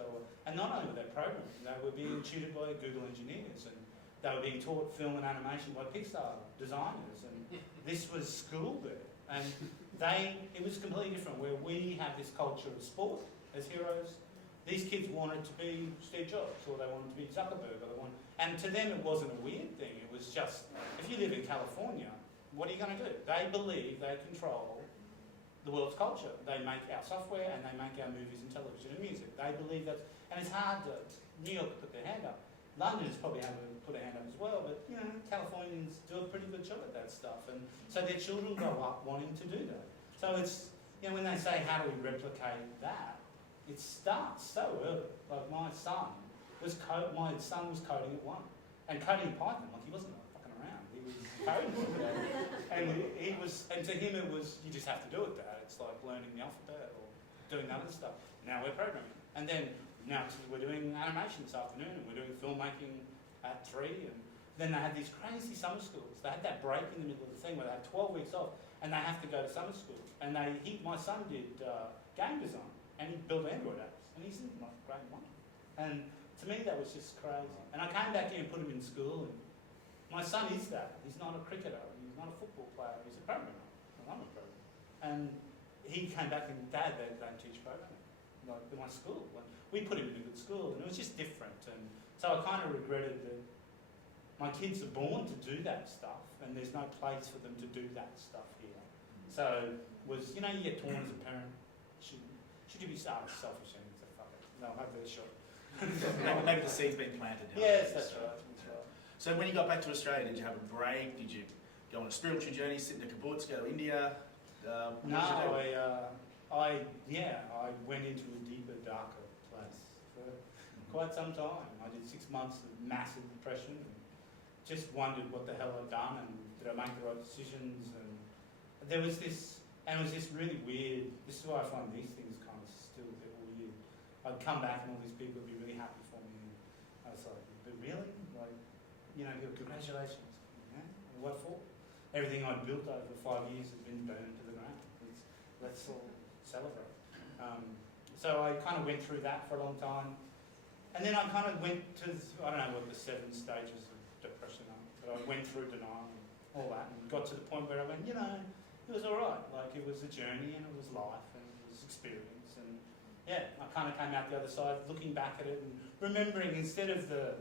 And not only were they programming, they were being tutored by Google engineers, and they were being taught film and animation by Pixar designers. And this was school there, and it was completely different. Where we have this culture of sport as heroes. These kids wanted to be Steve Jobs, or they wanted to be Zuckerberg, and to them it wasn't a weird thing. It was just, if you live in California, what are you going to do? They believe they control the world's culture. They make our software and they make our movies and television and music. They believe that, and it's hard to, New York put their hand up. London's probably have to put a hand up as well, but Californians do a pretty good job at that stuff, and so their children grow up wanting to do that. So it's, when they say, how do we replicate that? It starts so early. Like my son was coding at 1, and coding in Python. Like he wasn't fucking around. He was coding, and to him it was, you just have to do it. Dad. It's like learning the alphabet or doing other stuff. Now we're programming, and then now we're doing animation this afternoon, and we're doing filmmaking at 3. And then they had these crazy summer schools. They had that break in the middle of the thing where they had 12 weeks off, and they have to go to summer school. And my son did game design. And he built Android apps, and he's in like grade 1. And to me, that was just crazy. And I came back here and put him in school, and my son is that. He's not a cricketer, he's not a football player, he's a programmer. And I'm a programmer. And he came back and, Dad, they don't teach programming. Like in my school. Like, we put him in a good school, and it was just different. And so I kind of regretted that my kids are born to do that stuff, and there's no place for them to do that stuff here. So you get torn as a parent. Should you be selfish and say, fuck it, they'll have their shot. Maybe the seed's been planted now. Yes, that's right. So when you got back to Australia, did you have a break? Did you go on a spiritual journey, sit in a kibbutz, go to India? No, I went into a deeper, darker place for quite some time. I did 6 months of massive depression and just wondered what the hell I'd done and did I make the right decisions. And there was this, and it was just really weird. This is why I find these things kind of still a bit weird. I'd come back and all these people would be really happy for me. And I was like, but really? Like, congratulations. Yeah? What for? Everything I'd built over 5 years has been burned to the ground. Let's all celebrate. So I kind of went through that for a long time. And then I kind of went to, I don't know what the 7 stages of depression are, but I went through denial and all that and got to the point where I went, it was all right. Like, it was a journey and it was life and it was experience. And yeah, I kind of came out the other side looking back at it and remembering, instead of the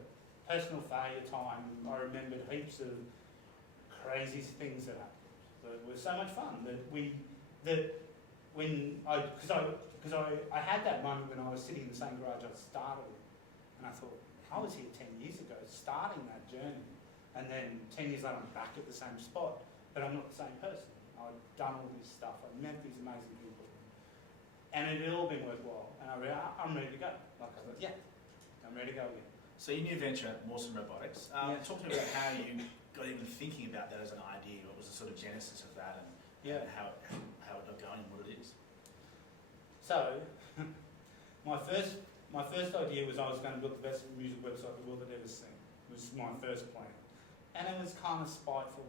personal failure time, I remembered heaps of crazy things that happened that were so much fun because I had that moment when I was sitting in the same garage I started, and I thought, I was here 10 years ago starting that journey, and then 10 years later I'm back at the same spot, but I'm not the same person. I'd done all this stuff, I'd met these amazing people, and it had all been worthwhile, and I'm ready to go. Like I thought, yeah, I'm ready to go again. So your new venture, Morson Robotics, talk to me about how you got even thinking about that as an idea. What was the sort of genesis of that, and how it got going and what it is? So, my first idea was I was going to build the best music website the world had ever seen. It was my first plan. And it was kind of spiteful,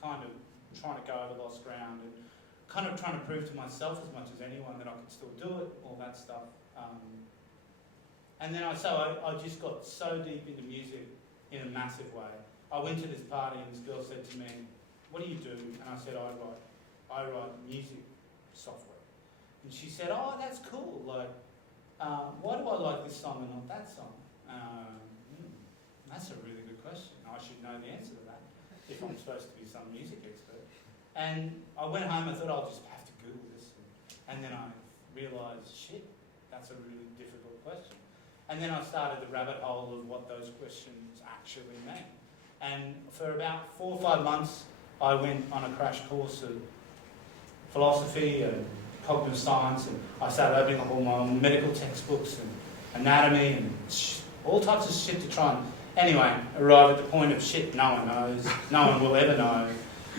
kind of trying to go over lost ground and kind of trying to prove to myself as much as anyone that I could still do it, all that stuff. And then I just got so deep into music in a massive way. I went to this party and this girl said to me, "What do you do?" And I said, I write music software. And she said, "Oh, that's cool. Like, why do I like this song and not that song?" That's a really good question. I should know the answer to that if I'm supposed to be some music expert. And I went home and thought, I'll just have to Google this. And then I realised, shit, that's a really difficult question. And then I started the rabbit hole of what those questions actually meant. And for about 4 or 5 months, I went on a crash course of philosophy and cognitive science, and I started opening up all my own medical textbooks and anatomy and all types of shit to try and, anyway, arrive at the point of shit no one knows, no one will ever know.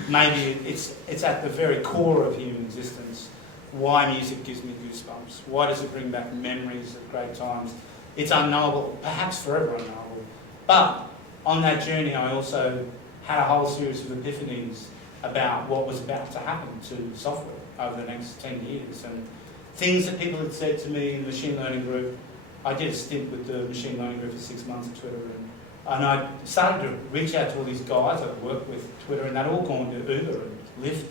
Maybe it's at the very core of human existence. Why music gives me goosebumps. Why does it bring back memories of great times? It's unknowable, perhaps forever unknowable. But on that journey, I also had a whole series of epiphanies about what was about to happen to software over the next 10 years. And things that people had said to me in the machine learning group. I did a stint with the machine learning group for 6 months at Twitter. And I started to reach out to all these guys I've worked with at Twitter, and they'd all gone to Uber and Lyft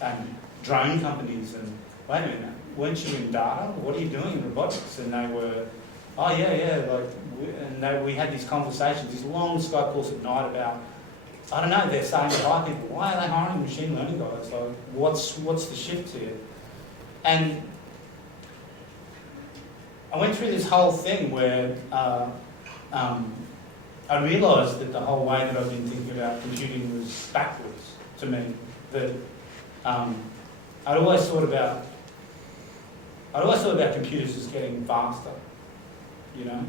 and drone companies. And wait a minute, weren't you in data? What are you doing in robotics? And they were, oh yeah, we had these conversations, these long Skype calls at night about, I don't know, they're saying to hire people, why are they hiring machine learning guys? Like, what's the shift here? And I went through this whole thing where I realised that the whole way that I've been thinking about computing was backwards to me. That I'd always thought about computers as getting faster, you know,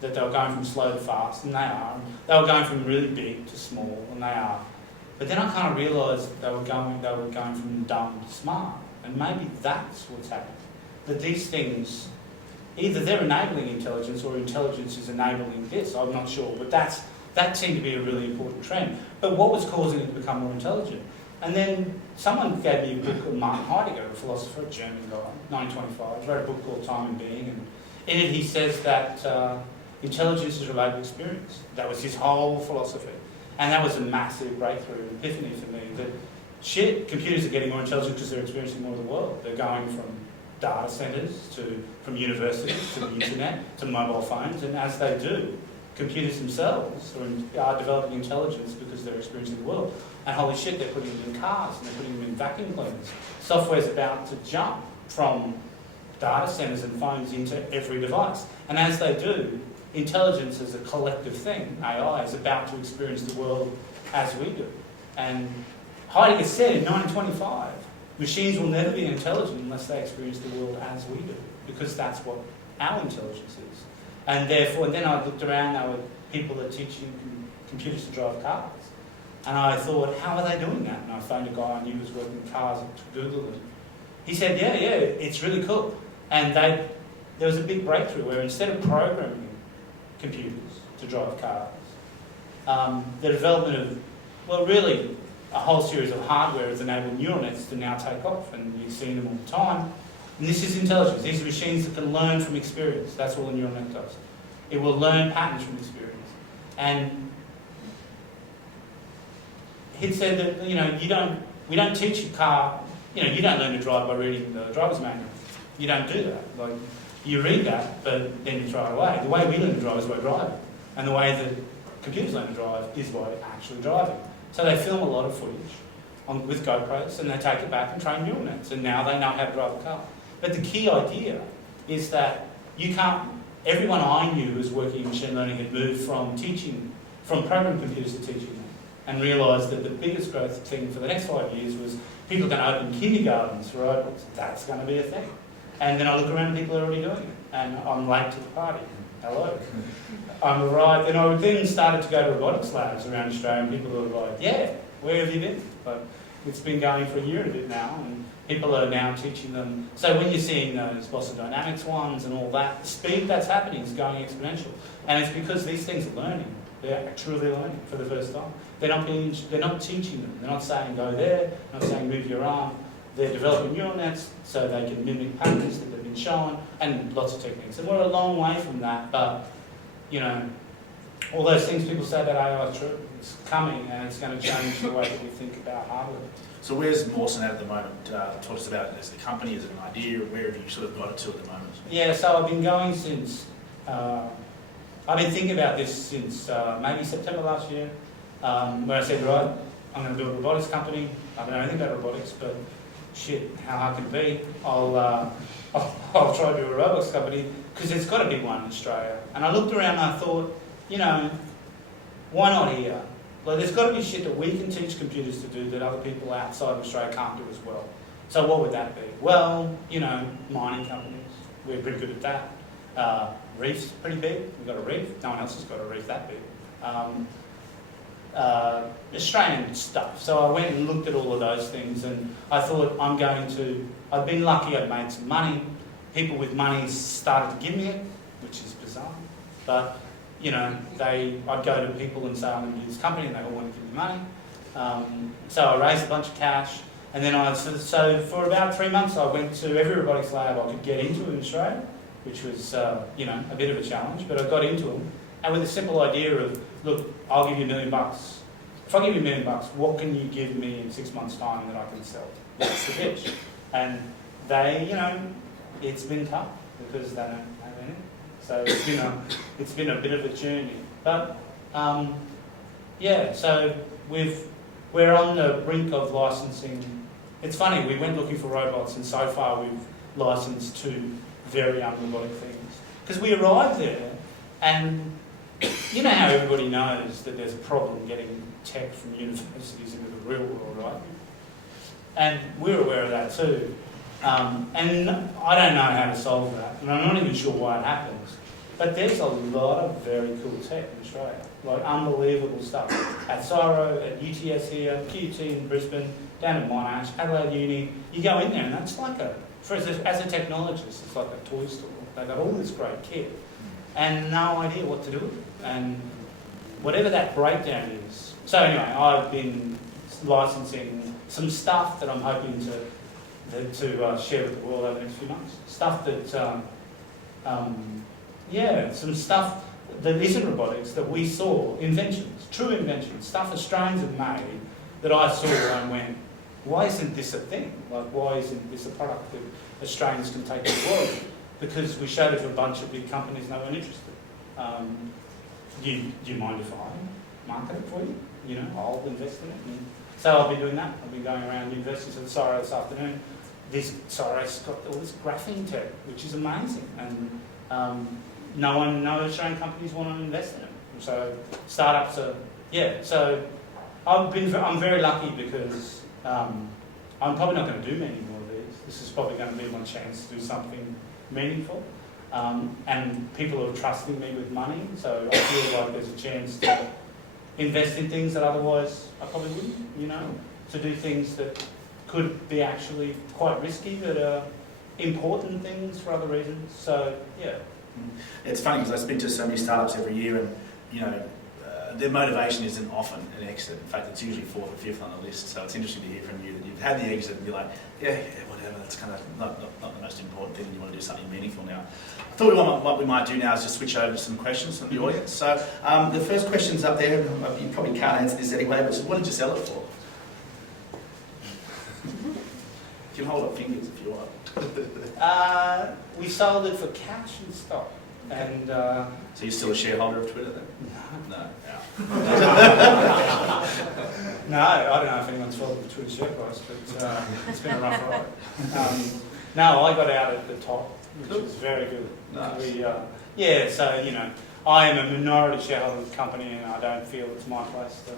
that they were going from slow to fast, and they are. They were going from really big to small, and they are. But then I kind of realised that they were going from dumb to smart, and maybe that's what's happening. That these things, either they're enabling intelligence or intelligence is enabling this, I'm not sure, but that seemed to be a really important trend. But what was causing it to become more intelligent? And then someone gave me a book of Martin Heidegger, a philosopher, a German guy, 1925. He wrote a book called Time and Being, and in it he says that intelligence is related to experience. That was his whole philosophy. And that was a massive breakthrough, an epiphany for me, that shit, computers are getting more intelligent because they're experiencing more of the world. They're going from data centres from universities to the internet to mobile phones, and as they do, computers themselves are developing intelligence because they're experiencing the world. And holy shit, they're putting them in cars and they're putting them in vacuum cleaners. Software's about to jump from data centres and phones into every device. And as they do, intelligence as a collective thing, AI, is about to experience the world as we do. And Heidegger said in 1925, machines will never be intelligent unless they experience the world as we do, because that's what our intelligence is. And therefore, and then I looked around, there were people that teach you computers to drive cars. And I thought, how are they doing that? And I phoned a guy I knew who was working in cars to Google it. He said, yeah, it's really cool. And there was a big breakthrough where instead of programming computers to drive cars, the development of, well, really, a whole series of hardware has enabled neural nets to now take off, and you've seen them all the time. And this is intelligence. These are machines that can learn from experience. That's all a neural net does. It will learn patterns from experience. And he said that, we don't teach a car, you don't learn to drive by reading the driver's manual. You don't do that. Like, you read that, but then you throw it away. The way we learn to drive is by driving. And the way that computers learn to drive is by actually driving. So they film a lot of footage with GoPros, and they take it back and train neural nets, and now they know how to drive a car. But the key idea is that everyone I knew who was working in machine learning had moved from programming computers to teaching them, and realised that the biggest growth thing for the next 5 years was people are going to open kindergartens for robots. That's going to be a thing. And then I look around and people are already doing it, and I'm late to the party. Hello. I'm arrived, and I then started to go to robotics labs around Australia, and people were like, yeah, where have you been? But it's been going for a year and a bit now, and people are now teaching them. So when you're seeing those Boston Dynamics ones and all that, the speed that's happening is going exponential. And it's because these things are learning. They're truly learning for the first time. They're not teaching them. They're not saying go there, not saying move your arm. They're developing neural nets so they can mimic patterns that have been shown, and lots of techniques. And we're a long way from that, but, all those things people say about AI is true. It's coming, and it's going to change the way that we think about hardware. So where's Morson at the moment? Talk to us about it as the company, is it an idea, or where have you sort of got it to at the moment? Yeah, so I've been going since, I've been thinking about this since maybe September last year, where I said, right, I'm going to build a robotics company. I don't know anything about robotics, but shit, how hard can it be? I'll try to do a robotics company. because it's got a big one in Australia. And I looked around and I thought, you know, why not here? Like, there's got to be shit that we can teach computers to do that other people outside of Australia can't do as well. So what would that be? Well, you know, mining companies. We're pretty good at that. Reefs, pretty big. We've got a reef. No one else has got a reef that big. Australian stuff. So I went and looked at all of those things, and I thought I've been lucky, I've made some money. People with money started to give me it, which is bizarre. But, you know, I'd go to people and say, I'm going to do this company, and they all want to give me money. So I raised a bunch of cash, and then so for about 3 months I went to every robotics lab I could get into in Australia, which was, you know, a bit of a challenge, but I got into them. And with a simple idea of, look, I'll give you $1 million. If I give you $1 million, what can you give me in 6 months' time that I can sell? That's the pitch. And they, you know, it's been tough because they don't have any. So it's been a bit of a journey. But yeah, so we're on the brink of licensing. It's funny, we went looking for robots, and so far we've licensed 2 very unrobotic things. Because we arrived there, and you know how everybody knows that there's a problem getting tech from universities into the real world, right? And we're aware of that too. And I don't know how to solve that, and I'm not even sure why it happens. But there's a lot of very cool tech in Australia, like unbelievable stuff. At Cyro, at UTS here, QT in Brisbane, down at Monash, Adelaide Uni. You go in there, and that's like as a technologist, it's like a toy store. They've got all this great kit, and no idea what to do with it. And whatever that breakdown is. So anyway, I've been licensing some stuff that I'm hoping to share with the world over the next few months. Stuff that, some stuff that isn't robotics that we saw, inventions, true inventions, stuff Australians have made that I saw and went, why isn't this a thing? Like, why isn't this a product that Australians can take to the world? Because we showed it to a bunch of big companies and they weren't interested. Do you mind if I market it for you? You know, I'll invest in it. And so I'll be doing that. I'll be going around universities at Cyro this afternoon. Cyro's got all this graphene tech, which is amazing. And no Australian companies want to invest in it. So startups are, so I'm very lucky because I'm probably not going to do many more of these. This is probably going to be my chance to do something meaningful. And people are trusting me with money, so I feel like there's a chance to invest in things that otherwise I probably wouldn't, you know, to do things that could be actually quite risky but are important things for other reasons. So, yeah. It's funny because I speak to so many startups every year, and, you know, their motivation isn't often an exit. In fact, it's usually 4th or 5th on the list, so it's interesting to hear from you that you've had the exit and you're like, yeah, whatever, that's kind of not the most important thing, and you want to do something meaningful now. I thought what we might do now is just switch over to some questions from the audience. So the first question's up there. You probably can't answer this anyway, but what did you sell it for? You can hold up fingers if you want. We sold it for cash and stock. And so you're still a shareholder of Twitter then? No. No, I don't know if anyone's followed the Twitter share price, but it's been a rough ride. No, I got out at the top, which was very good. Nice. So, you know, I am a minority shareholder of the company, and I don't feel it's my place to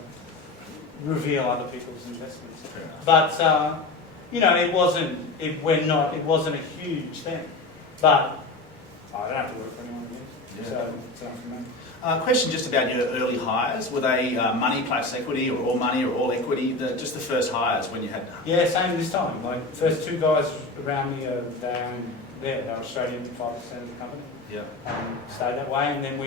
reveal other people's investments. But you know, it wasn't a huge thing. But I don't have to work for anyone again. Yeah. So it's enough for me. Question just about your early hires. Were they money plus equity, or all money or all equity? Just the first hires when you had... Yeah, same this time. Like, the first 2 guys around me they're Australian, 5% of the company. Yeah. Stayed that way, and then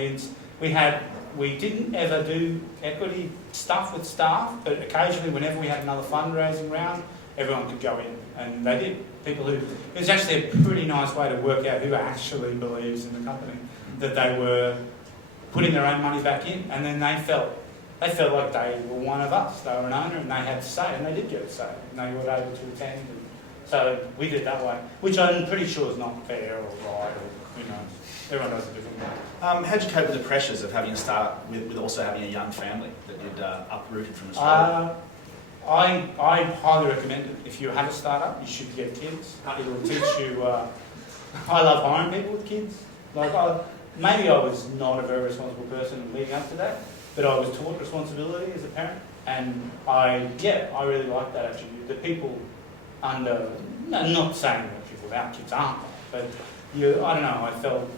we didn't ever do equity stuff with staff, but occasionally, whenever we had another fundraising round, everyone could go in, and they did. It was actually a pretty nice way to work out who actually believes in the company, that they were putting their own money back in, and then they felt like they were one of us. They were an owner, and they had to say, and they did get to say, and they were able to attend. And so we did that way, which I'm pretty sure is not fair or right, or who knows. Everyone does it different way. How'd you cope with the pressures of having a start with also having a young family that you'd uprooted from Australia? I highly recommend it. If you have a startup, you should get kids. It will teach you... I love hiring people with kids. Like, maybe I was not a very responsible person leading up to that, but I was taught responsibility as a parent, and I really like that attribute. The people under, no, not saying that people without kids aren't, but I don't know, I felt,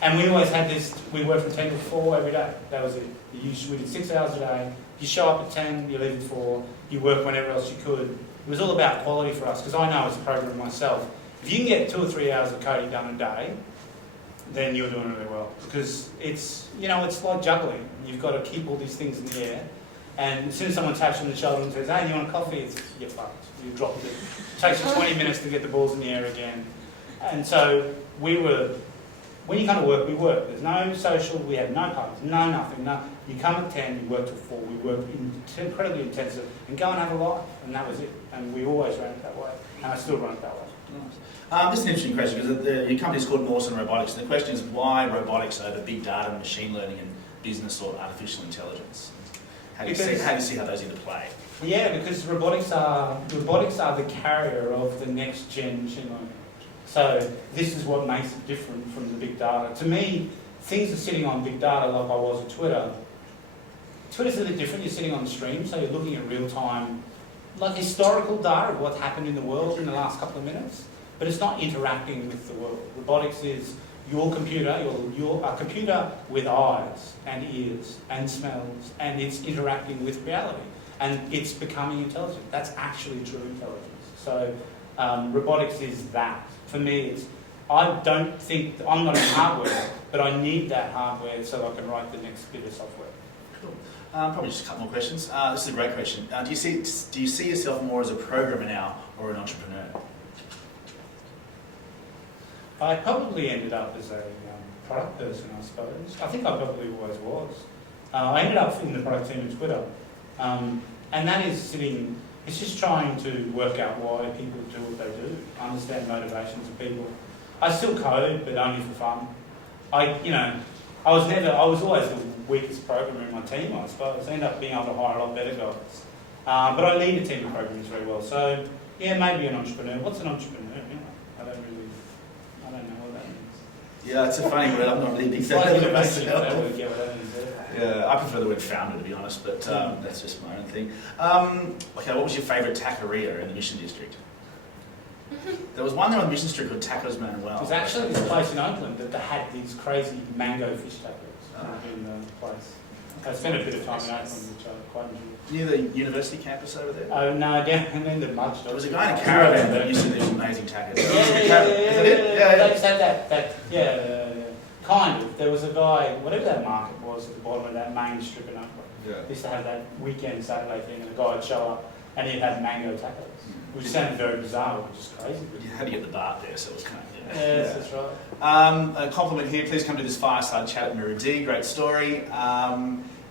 and we always had this, we worked from 10 to 4 every day, that was it. We did 6 hours a day, you show up at 10, you leave at 4, you work whenever else you could. It was all about quality for us, because I know as a programmer myself, if you can get 2 or 3 hours of coding done a day, then you're doing really well. Because it's, it's like juggling. You've got to keep all these things in the air. And as soon as someone taps you on the shoulder and says, hey, you want a coffee? You're fucked. You dropped it. It takes you 20 minutes to get the balls in the air again. And so when you come to work, we work. There's no social, we have no parties, no nothing. No. You come at 10, you work till 4. We work incredibly intensive and go and have a life. And that was it. And we always ran it that way. And I still run it that way. Nice. This is an interesting question because your company is called Morson Robotics. And the question is why robotics over big data, machine learning, and business or artificial intelligence? How do you see how those interplay? Yeah, because robotics are the carrier of the next gen machine learning. So this is what makes it different from the big data. To me, things are sitting on big data like I was at Twitter. Twitter's a bit different. You're sitting on the stream, so you're looking at real time, like historical data of what's happened in the world in the last couple of minutes. But it's not interacting with the world. Robotics is your computer, a computer with eyes and ears and smells, and it's interacting with reality. And it's becoming intelligent. That's actually true intelligence. So robotics is that. For me, I'm not in hardware, but I need that hardware so I can write the next bit of software. Cool. Probably just a couple more questions. This is a great question. Do you see yourself more as a programmer now or an entrepreneur? I probably ended up as a product person, I suppose. I think I probably always was. I ended up in the product team at Twitter. And that is it's just trying to work out why people do what they do, understand motivations of people. I still code, but only for fun. I was always the weakest programmer in my team, I suppose. I ended up being able to hire a lot better guys. But I lead a team of programmers very well. So, yeah, maybe an entrepreneur. What's an entrepreneur? I don't know what that means. Yeah, it's a funny word. I'm not really big fan of it myself. I don't really get what that means. Yeah, I prefer the word founder, to be honest, but that's just my own thing. Okay, what was your favourite taqueria in the Mission District? There was one there on the Mission District called Tacos Manuel. It was actually this place in Oakland that had these crazy mango fish tacos in the place. I spent a bit of time in Oakland, which I quite enjoyed. Near the university campus over there? Oh, no, down in the mud. There was a guy in a caravan that used to do amazing tacos. Yeah. They just had Yeah. Kind of. There was a guy, whatever that market was at the bottom of that main strip in Oakland. Yeah. Used to have that weekend Saturday thing, and the guy would show up and he'd have mango tacos, which sounded very bizarre, which is crazy. But you had to get the bar there, so it was kind of, Yes, that's right. A compliment here, please come to this fireside chat at Mirror D, great story.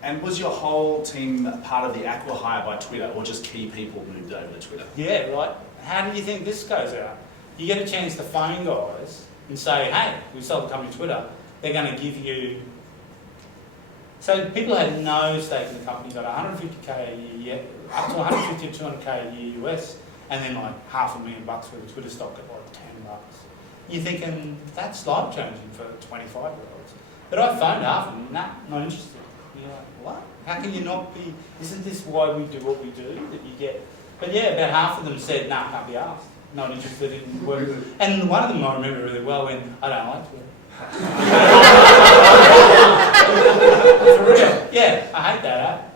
And was your whole team part of the acqui-hire by Twitter, or just key people moved over to Twitter? Yeah, right. How do you think this goes out? You get a chance to phone guys and say, hey, we sold the company Twitter. They're going to give you... So people had no stake in the company, got 150k a year, up to 150 to 200k a year US, and then like $500,000 worth of Twitter stock at like $10. You're thinking, that's life-changing for 25-year-olds. But I phoned half of them, nah, not interested. You're like, what? How can you not be... Isn't this why we do what we do, that you get... But yeah, about half of them said, nah, can't be asked. Not interested in work. And one of them I remember really well when, I don't like Twitter. For real. Yeah, I hate that.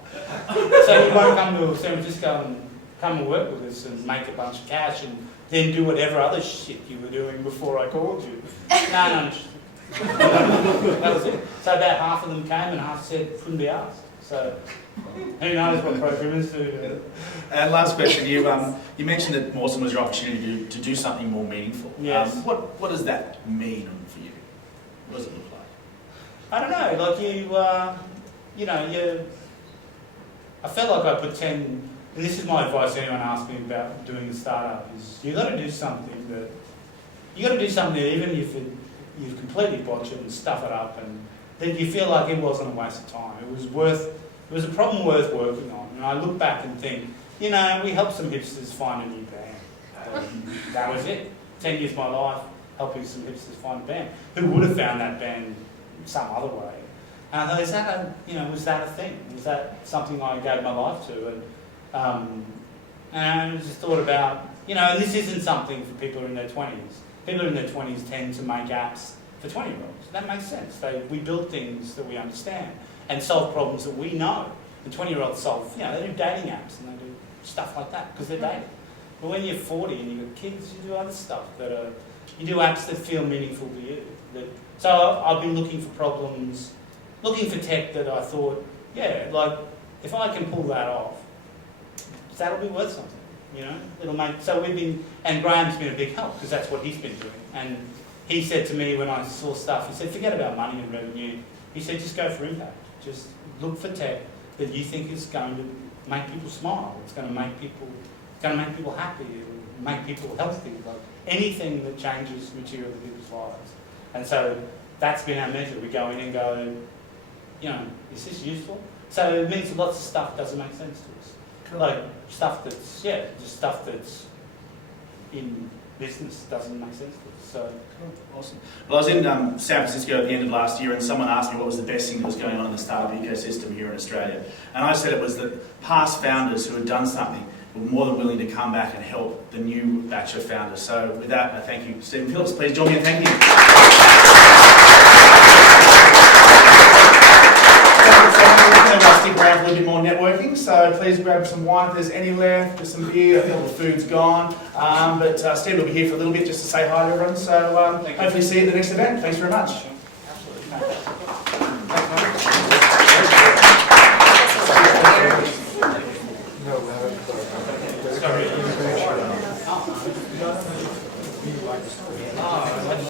So you won't come to San Francisco and come and work with us and make a bunch of cash and then do whatever other shit you were doing before I called you. No, not interested. That was it. So about half of them came and half said couldn't be asked. So who knows what programmers do. And last question, you mentioned that Morson was your opportunity to do something more meaningful. Yes. What does that mean for you? What does it look like? I don't know, like I felt like I put 10, and this is my advice to anyone asking me about doing a startup, is you've got to do something that even if you've completely botched it and stuff it up and that you feel like it wasn't a waste of time. It was a problem worth working on. And I look back and think, we helped some hipsters find a new band. That was it. 10 years of my life. helping some hipsters find a band who would have found that band some other way. And I thought, was that a thing? Was that something I gave my life to? And I just thought about, and this isn't something for people in their 20s. People in their 20s tend to make apps for 20-year-olds. That makes sense. We build things that we understand and solve problems that we know. And 20-year-olds solve, they do dating apps and they do stuff like that because they're dating. But when you're 40 and you've got kids, you do other stuff you do apps that feel meaningful to you. So I've been looking for problems, looking for tech that I thought, if I can pull that off, that'll be worth something, It'll make, and Graham's been a big help because that's what he's been doing. And he said to me when I saw stuff, he said, forget about money and revenue. He said, just go for impact. Just look for tech that you think is going to make people smile. It's going to make people happy. It'll make people healthy. Like anything that changes materially people's lives. And so that's been our measure. We go in and go, is this useful? So it means lots of stuff doesn't make sense to us. Cool. Like stuff that's, just stuff that's in business doesn't make sense to us. So cool. Awesome. Well, I was in San Francisco at the end of last year and someone asked me what was the best thing that was going on in the startup ecosystem here in Australia. And I said it was that past founders who had done something were more than willing to come back and help the new batch of founders. So with that, I thank you. Stephen Phillips, please join me in thanking you. I'll stick around for a little bit more networking, so please grab some wine if there's any left, there's some beer, I think all the food's gone. But Steve will be here for a little bit just to say hi to everyone, so hopefully see you at the next event. Thanks very much. absolutely.